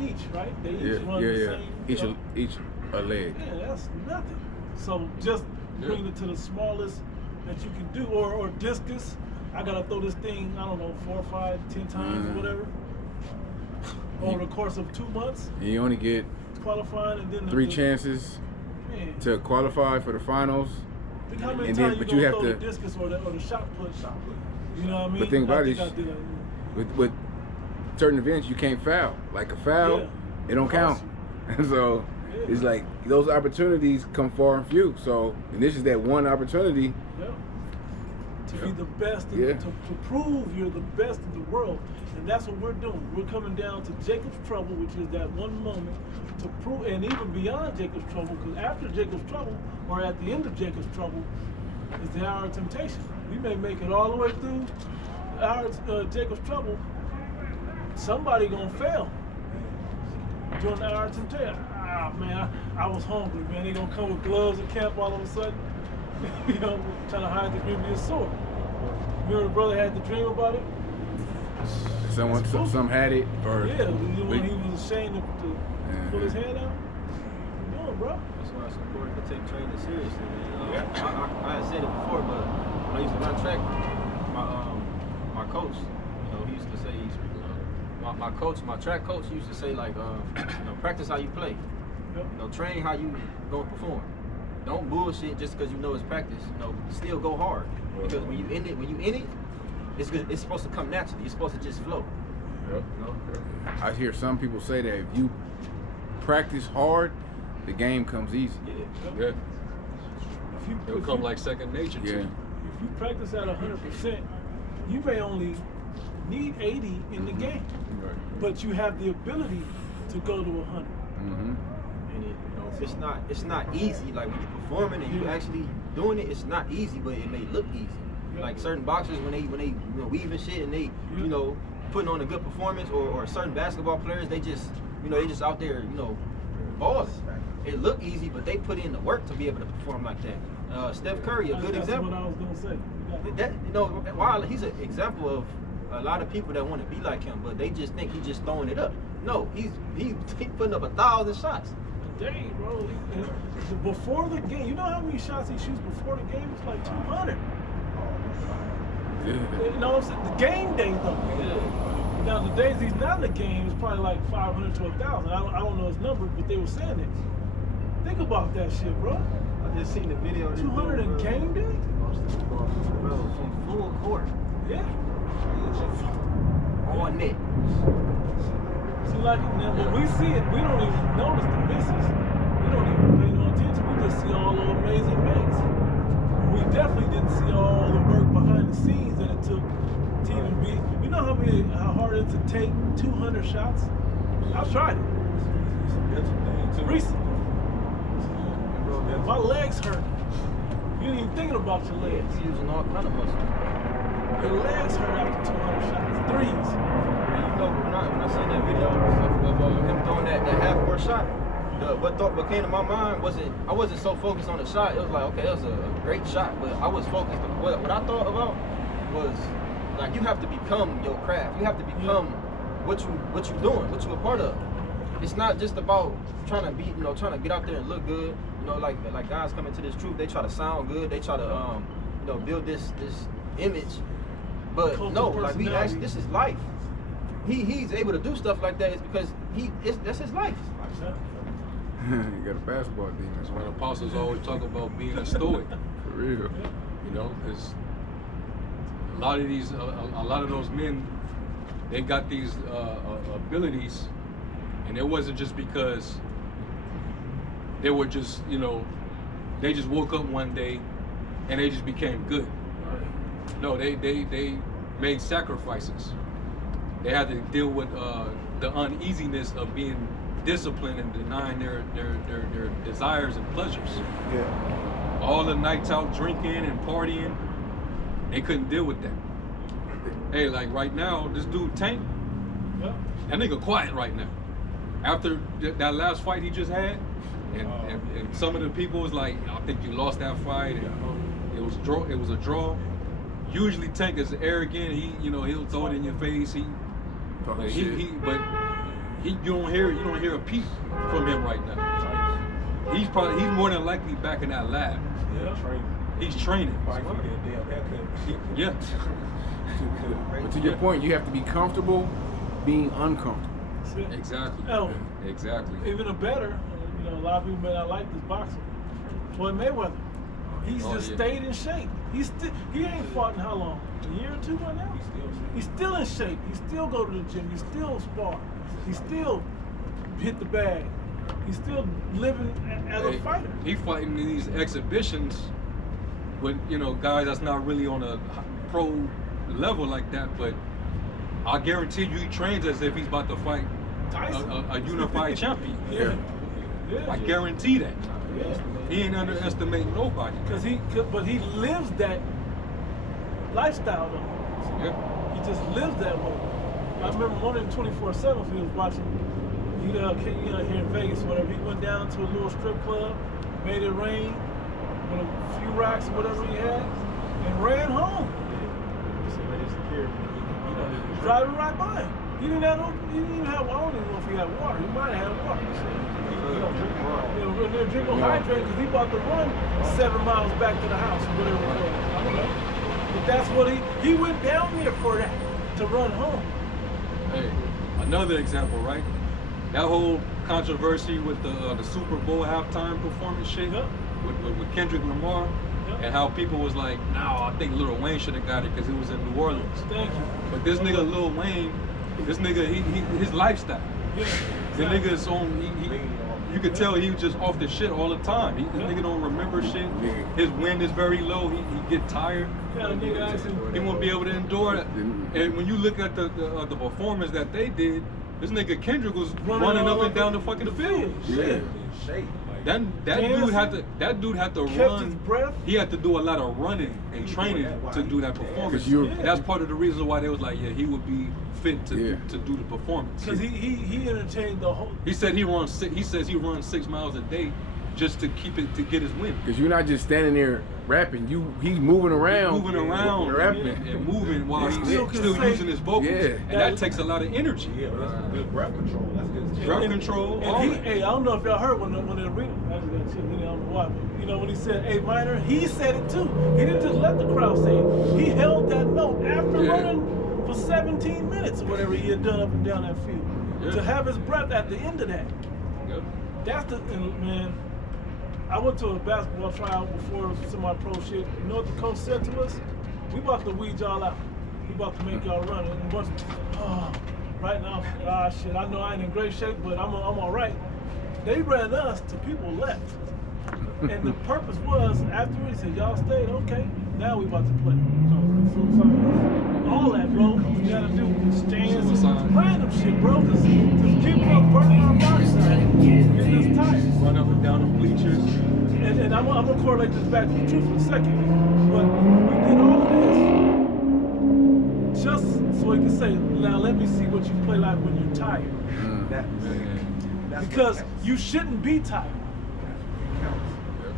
Each, right? They each run the same. Each a leg. Yeah, that's nothing. So just bring it to the smallest that you can do, or discus. I gotta throw this thing, I don't know, 4, 5, 10 times or whatever over the course of 2 months. And you only get qualifying, and then 3 chances to qualify for the finals. Think how many and times then, but you you have throw to the discus or the shot put. You know what I mean? But think about it, with certain events you can't foul. Like a foul, it don't count. So it's like those opportunities come far and few. So and this is that one opportunity. To be the best, to prove you're the best in the world. And that's what we're doing. We're coming down to Jacob's trouble, which is that one moment to prove, and even beyond Jacob's trouble, because after Jacob's trouble, or at the end of Jacob's trouble, is the hour of temptation. We may make it all the way through the hour of Jacob's trouble. Somebody gonna fail during the hour of temptation. Man, I was hungry, man. They gonna come with gloves and camp all of a sudden. Trying to hide the grip of his sword. Remember the brother had the dream about it? Some had it, or when he was ashamed to pull his hand out. What you doing, bro? That's why it's important to take training seriously. I had said it before, but when I used to run track, my coach, he used to say, my track coach used to say, like, practice how you play. Train how you gonna perform. Don't bullshit just because it's practice. Still go hard, because when you in it, it's supposed to come naturally. It's supposed to just flow. I hear some people say that if you practice hard, the game comes easy. It'll come like second nature to you. If you practice at 100%, you may only need 80 in the game, but you have the ability to go to 100. And it's not easy. Like when you're performing and you actually doing it, it's not easy, but it may look easy. Like certain boxers, when they weaving shit and they putting on a good performance, or certain basketball players, they just out there balling. It look easy, but they put in the work to be able to perform like that. Steph Curry, a good example. That's what I was gonna say. While he's an example of a lot of people that want to be like him, but they just think he's just throwing it up. No, he's putting up 1,000 shots. Dang, bro. Before the game, you know how many shots he shoots before the game? It's like 200. You know what I'm saying? The game day, though. Now the days he's not in the game, it's probably like 500 to 1,000. I don't know his number, but they were saying it. Think about that shit, bro. I just seen the video. 200 in game day? Bro, from full court. Yeah. On net. See, like when we see it, we don't even notice the misses. We don't even pay no attention. We just see all the amazing makes. We definitely didn't see all the work behind the scenes that it took to even be. You know how hard it is to take 200 shots? I've tried it recently. My legs hurt. You ain't even thinking about your legs. He's using all kind of muscles. Your legs hurt after 200 shots. Threes. You know, when I seen that video of him throwing that half-court shot, what came to my mind I wasn't so focused on the shot. It was like, okay, that was a great shot, but I was focused on what I thought about was like you have to become your craft. You have to become what you doing, what you a part of. It's not just about trying to get out there and look good. You know, like guys coming to this truth, they try to sound good, they try to build this image. But no, like we actually, this is life. He's able to do stuff like that is because that's his life. You got a basketball team. That's why the apostles always talk about being a stoic. For real. You know, because a lot of those men, they got these abilities, and it wasn't just because they were just, they just woke up one day and they just became good. No, they made sacrifices. They had to deal with the uneasiness of being disciplined and denying their desires and pleasures. Yeah. All the nights out drinking and partying, they couldn't deal with that. Hey, like right now, this dude Tank, that nigga quiet right now. After that last fight he just had, and some of the people was like, I think you lost that fight, and it was a draw. Usually Tank is arrogant. He'll throw it in your face. You don't hear a peep from him right now. He's more than likely back in that lab. He's training. Yeah. But to your point, you have to be comfortable being uncomfortable. Exactly. Oh, Exactly. even a better, a lot of people may not like this boxer. Floyd Mayweather. He's stayed in shape. He ain't fought in how long? A year or two by now? He's still in shape. He still go to the gym. He still spar. He still hit the bag. He's still living as a fighter. He fighting in these exhibitions with guys that's not really on a pro level like that, but I guarantee you he trains as if he's about to fight a unified champion. Yeah. I guarantee that. Yeah. He ain't underestimate nobody. But he lives that lifestyle though. Yeah. He just lives that way. I remember one in 24/7 he was watching. Here in Vegas, whatever. He went down to a little strip club, made it rain with a few rocks, whatever he had, and ran home. Driving right by him. He didn't even have. I don't even know if he had water. He might have had water. They're drinking hydrate because he about to run 7 miles back to the house or whatever it was. I don't know. But that's what he went down there for that, to run home. Hey, another example, right? That whole controversy with the Super Bowl halftime performance shit with Kendrick Lamar, and how people was like, no, I think Lil Wayne should have got it because it was in New Orleans. Thank you. But this nigga Lil Wayne, his lifestyle. Yeah, The nigga is on, you could tell he was just off the shit all the time. This nigga don't remember shit. His wind is very low. He get tired. He won't be able to endure it. And when you look at the performance that they did, this nigga Kendrick was running up and down the fucking field. Yeah. That dude had to run. His breath. He had to do a lot of running and training to do that performance. That's part of the reason why they was like, he would be fit to do the performance. Because he entertained the whole. He said he runs 6 miles a day just to get his win. Because you're not just standing there rapping. He's moving around. Rapping and moving while he's still using his vocals. Yeah. And that takes a lot of energy. Yeah, that's good breath control. That's good. Breath control. Hey, I don't know if y'all heard when the arena. I just got shit. I don't know why. But, when he said A minor, he said it too. He didn't just let the crowd say it. He held that note after running for for 17 minutes or whatever he had done up and down that field. Yeah. To have his breath at the end of that. Yep. That's the, and man, I went to a basketball tryout before semi-pro shit. You know what the coach said to us? We about to weed y'all out. We about to make y'all run. And once, right now, shit, I know I ain't in great shape, but I'm all right. They ran us till people left. And the purpose was, after he said, y'all stayed, okay, now we about to play. All that, bro. You gotta do stands, random shit, bro. Just keep up, burning our bodies out, getting us tired. Run up and down the bleachers. And I'm gonna correlate this back to the truth for a second. But we did all of this just so he can say, now let me see what you play like when you're tired. Because you shouldn't be tired.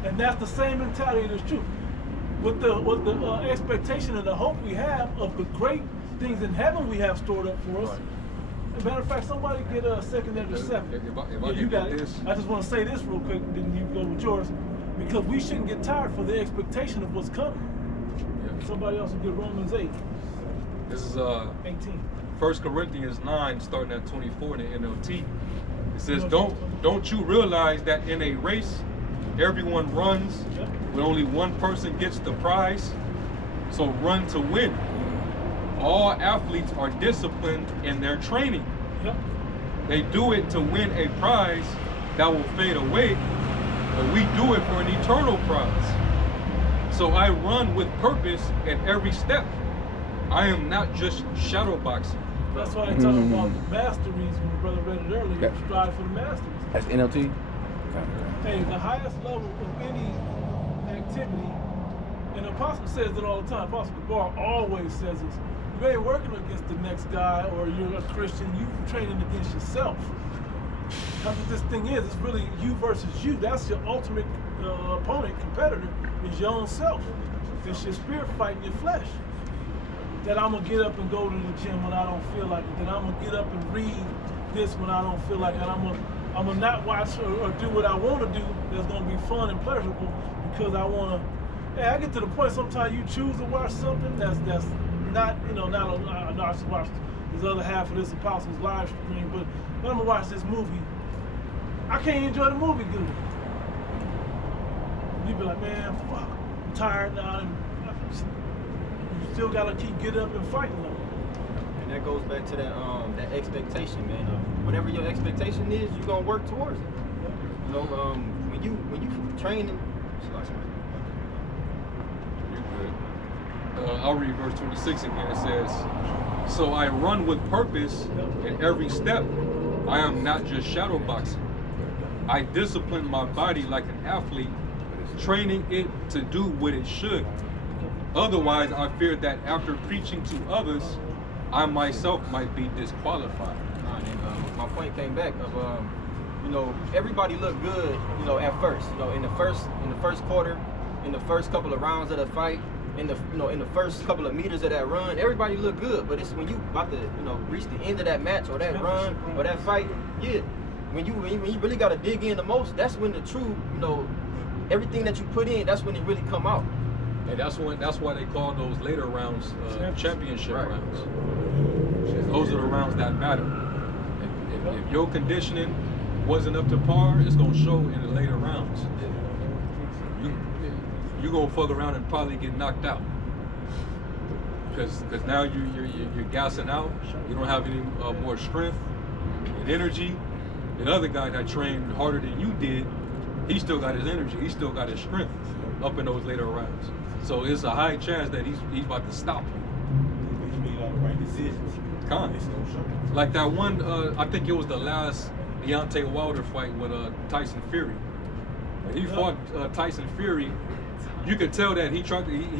And that's the same mentality that's true. With the expectation and the hope we have of the great things in heaven we have stored up for us. As a matter of fact, somebody get a second after seven. If Yeah, you got it. I just want to say this real quick, then you go with yours. Because we shouldn't get tired for the expectation of what's coming. Yeah. Somebody else will get Romans 8. This is 18. 1 Corinthians 9, starting at 24 in the NLT. It says, don't you realize that in a race, everyone runs, but only one person gets the prize? So run to win. All athletes are disciplined in their training. Yep. They do it to win a prize that will fade away, but we do it for an eternal prize. So I run with purpose at every step. I am not just shadow boxing. That's why I talk about the masteries when the brother read it earlier. Strive for the masteries. That's NLT? Hey, the highest level of any activity, and the Apostle says it all the time. Apostle Bar always says this. You ain't working against the next guy or you're a Christian, you training against yourself. That's what this thing is. It's really you versus you. That's your ultimate opponent, competitor, is your own self. It's your spirit fighting your flesh. That I'm gonna get up and go to the gym when I don't feel like it. That I'm gonna get up and read this when I don't feel like it. I'm gonna not watch or do what I want to do that's gonna be fun and pleasurable because I wanna. Hey, I get to the point sometimes you choose to watch something that's not, you know, not. I know I should watch this other half of this Apostles live stream, but when I'm gonna watch this movie, I can't enjoy the movie good. You be like, man, fuck, I'm tired now. You still gotta get up and fight though. And that goes back to that that expectation, man. Whatever your expectation is, you're gonna work towards it. You know, when you training. I'll read verse 26 again. It says, so I run with purpose in every step. I am not just shadow boxing. I discipline my body like an athlete, training it to do what it should. Otherwise, I fear that after preaching to others, I myself might be disqualified. My point came back of, you know, everybody looked good, you know, at first. You know, in the first quarter, in the first couple of rounds of the fight, in the first couple of meters of that run, everybody looked good. But it's when you about to, you know, reach the end of that match or that run or that fight, yeah. When you really got to dig in the most, that's when the true, you know, everything that you put in, that's when it really come out. And that's why they call those later rounds championship rounds. Those are the rounds that matter. If your conditioning wasn't up to par, it's gonna show in the later rounds. You gonna fuck around and probably get knocked out. Because now you're gassing out. You don't have any more strength and energy. The other guy that trained harder than you did, he still got his energy. He still got his strength up in those later rounds. So it's a high chance that he's about to stop you. You made all the right decisions. Like that one, I think it was the last Deontay Wilder fight with Tyson Fury. When he fought Tyson Fury, you could tell that he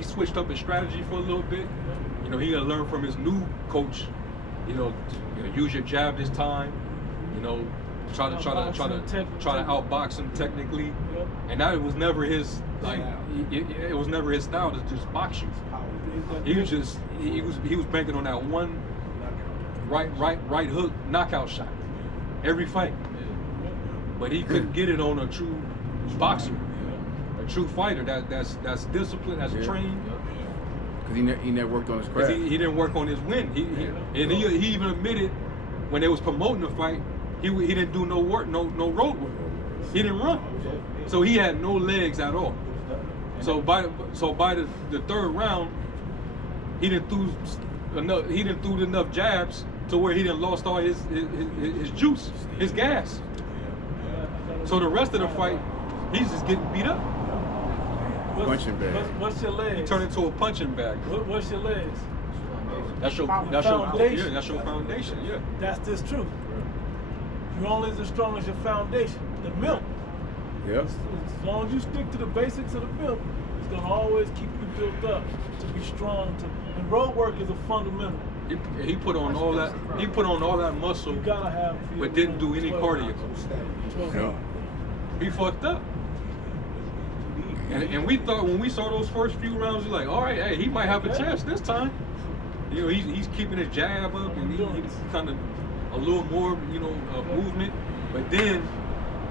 switched up his strategy for a little bit. You know, he had learned from his new coach. You know, use your jab this time. You know, try to outbox him technically. And that was never his it was never his style to just box you. He was banking on that one right hook knockout shot every fight. But he couldn't get it on a true boxer, a true fighter that's disciplined, that's trained. because he never worked on his 'Cause craft. he didn't work on his win. He even admitted when they was promoting the fight, he didn't do no work, no road work. He didn't run, so he had no legs at all. So by the third round, he didn't threw enough jabs to where he didn't lost all his juice, his gas. So the rest of the fight, he's just getting beat up. Punching bag. What's your legs? He turned into a punching bag. What's your legs? That's your foundation. Yeah. That's this truth. You're only as strong as your foundation, the milk. Yep. As long as you stick to the basics of the milk, it's gonna always keep you built up to be strong. And road work is a fundamental. He put on all that. He put on all that muscle, You gotta have. but didn't do any 12 cardio. rounds. 12 No. rounds. He fucked up. And we thought when we saw those first few rounds, we're like, all right, hey, he might have a chance this time. You know, he's keeping his jab up and he's kind of a little more, movement. But then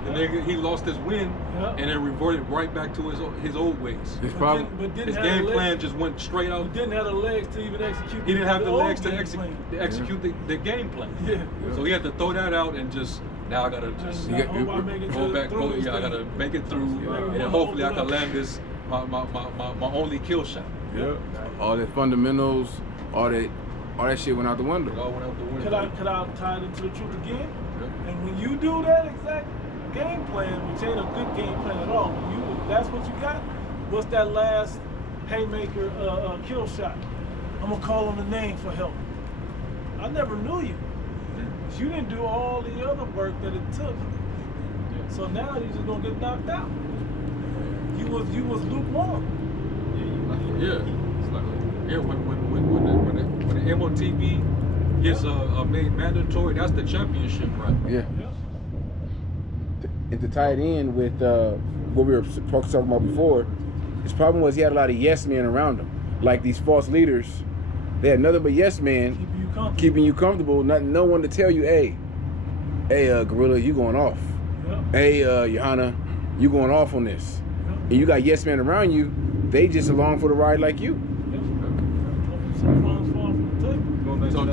the nigga, he lost his win and then reverted right back to his old ways. His problem. His game plan just went straight out. He didn't have the legs to even execute. He didn't have the old legs to game execute plan. the game plan. Yeah. So he had to throw that out and just, now I gotta just I hope I make it go back. through this I thing. gotta make it through, and then hopefully I can land this my only kill shot. Yeah. All the fundamentals, all that shit went out the window. It all went out the window. Could I tie it into the truth again? Yeah. And when you do that exact game plan, which ain't a good game plan at all, if that's what you got, what's that last haymaker kill shot? I'm gonna call on the name for help. I never knew you. You didn't do all the other work that it took. So now you're just gonna get knocked out. You was lukewarm. Yeah. Yeah. When the MOTB gets made mandatory, that's the championship, right? Yeah. And to tie it in with what we were talking about before, his problem was he had a lot of yes men around him. Like these false leaders, they had nothing but yes men keeping you comfortable, no one to tell you, hey, Gorilla, you going off. Yep. Hey, Johanna, you going off on this. Yep. And you got yes men around you, they just along for the ride like you. So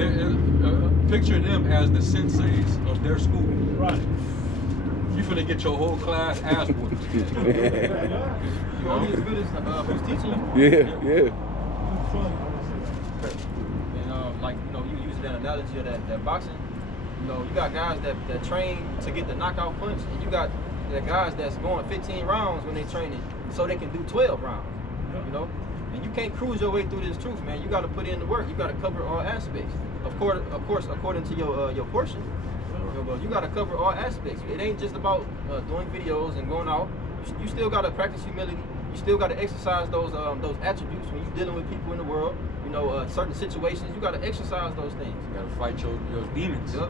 picture them as the senseis of their school. Right. You finna get your whole class ass whooped. You only as good as who's teaching you. Yeah. And like you use that analogy of that boxing. You got guys that train to get the knockout punch, and you got the guys that's going 15 rounds when they training so they can do 12 rounds. And you can't cruise your way through this truth, man. You got to put in the work. You got to cover all aspects. Of course, according to your portion. You got to cover all aspects. It ain't just about doing videos and going out. You still got to practice humility. You still got to exercise those attributes when you're dealing with people in the world. Certain situations, you got to exercise those things. You got to fight your demons. Yep.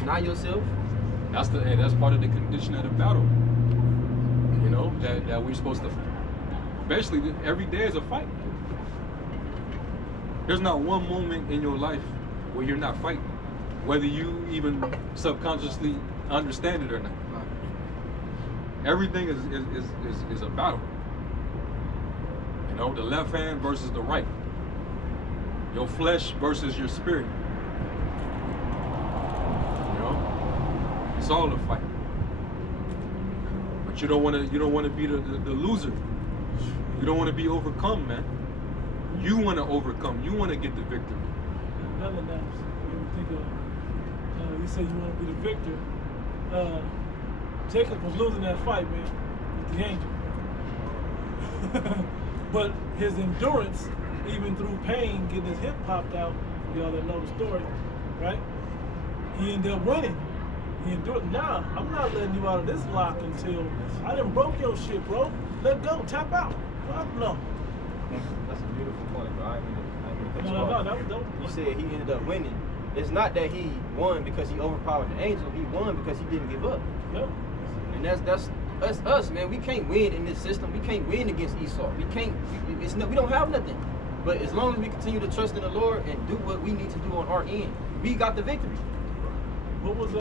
Deny yourself. That's part of the condition of the battle. That we're supposed to. Basically, every day is a fight. There's not one moment in your life where you're not fighting, whether you even subconsciously understand it or not. Everything is a battle. The left hand versus the right. Your flesh versus your spirit. It's all a fight. But you don't want to be the loser. You don't want to be overcome, man. You want to overcome. You want to get the victory. Another naps. You say you want to be the victor. Jacob was losing that fight, man, with the angel. But his endurance, even through pain, getting his hip popped out, y'all that know the story, right? He ended up winning. He endured. Nah, I'm not letting you out of this lock until I done broke your shit, bro. Let go, tap out. No. That's a beautiful point, bro. I ain't gonna No. You said he ended up winning. It's not that he won because he overpowered the angel. He won because he didn't give up. Yep. And that's us, man. We can't win in this system. We can't win against Esau. We can't. We don't have nothing. But as long as we continue to trust in the Lord and do what we need to do on our end, we got the victory. What was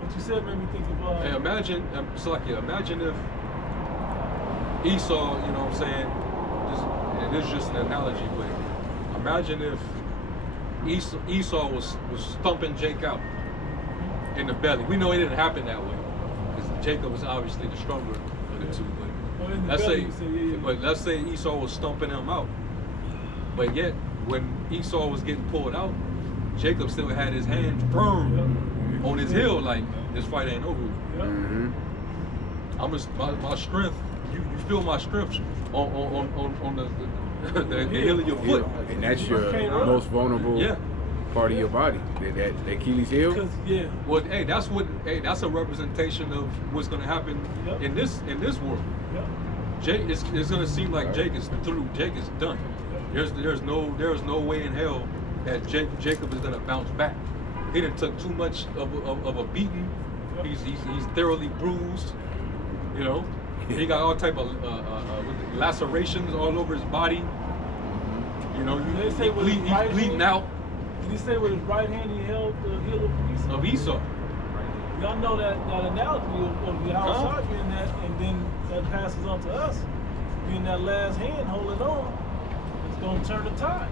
what you said made me think of Hey, imagine if Esau, just this is just an analogy, but imagine if Esau was thumping Jake out in the belly. We know it didn't happen that way, because Jacob was obviously the stronger of the two. But let's say Esau was thumping him out, but yet when Esau was getting pulled out, Jacob still had his hand firm on his heel, like this fight ain't over. My strength. You feel my strength on the heel of your foot, and that's your most vulnerable part of your body. That Achilles heel. Well, that's a representation of what's going to happen in this world. Jake, it's going to seem like Jake is through. Jake is done. There's no way in hell that Jacob is going to bounce back. He done took too much of a beating. He's thoroughly bruised. You know, he got all type of lacerations all over his body. You know, he's bleeding out. Did he say with his right hand he held the heel of Esau? Y'all know that analogy of Yahweh being that, and then that passes on to us, being that last hand holding on. It's going to turn the tide.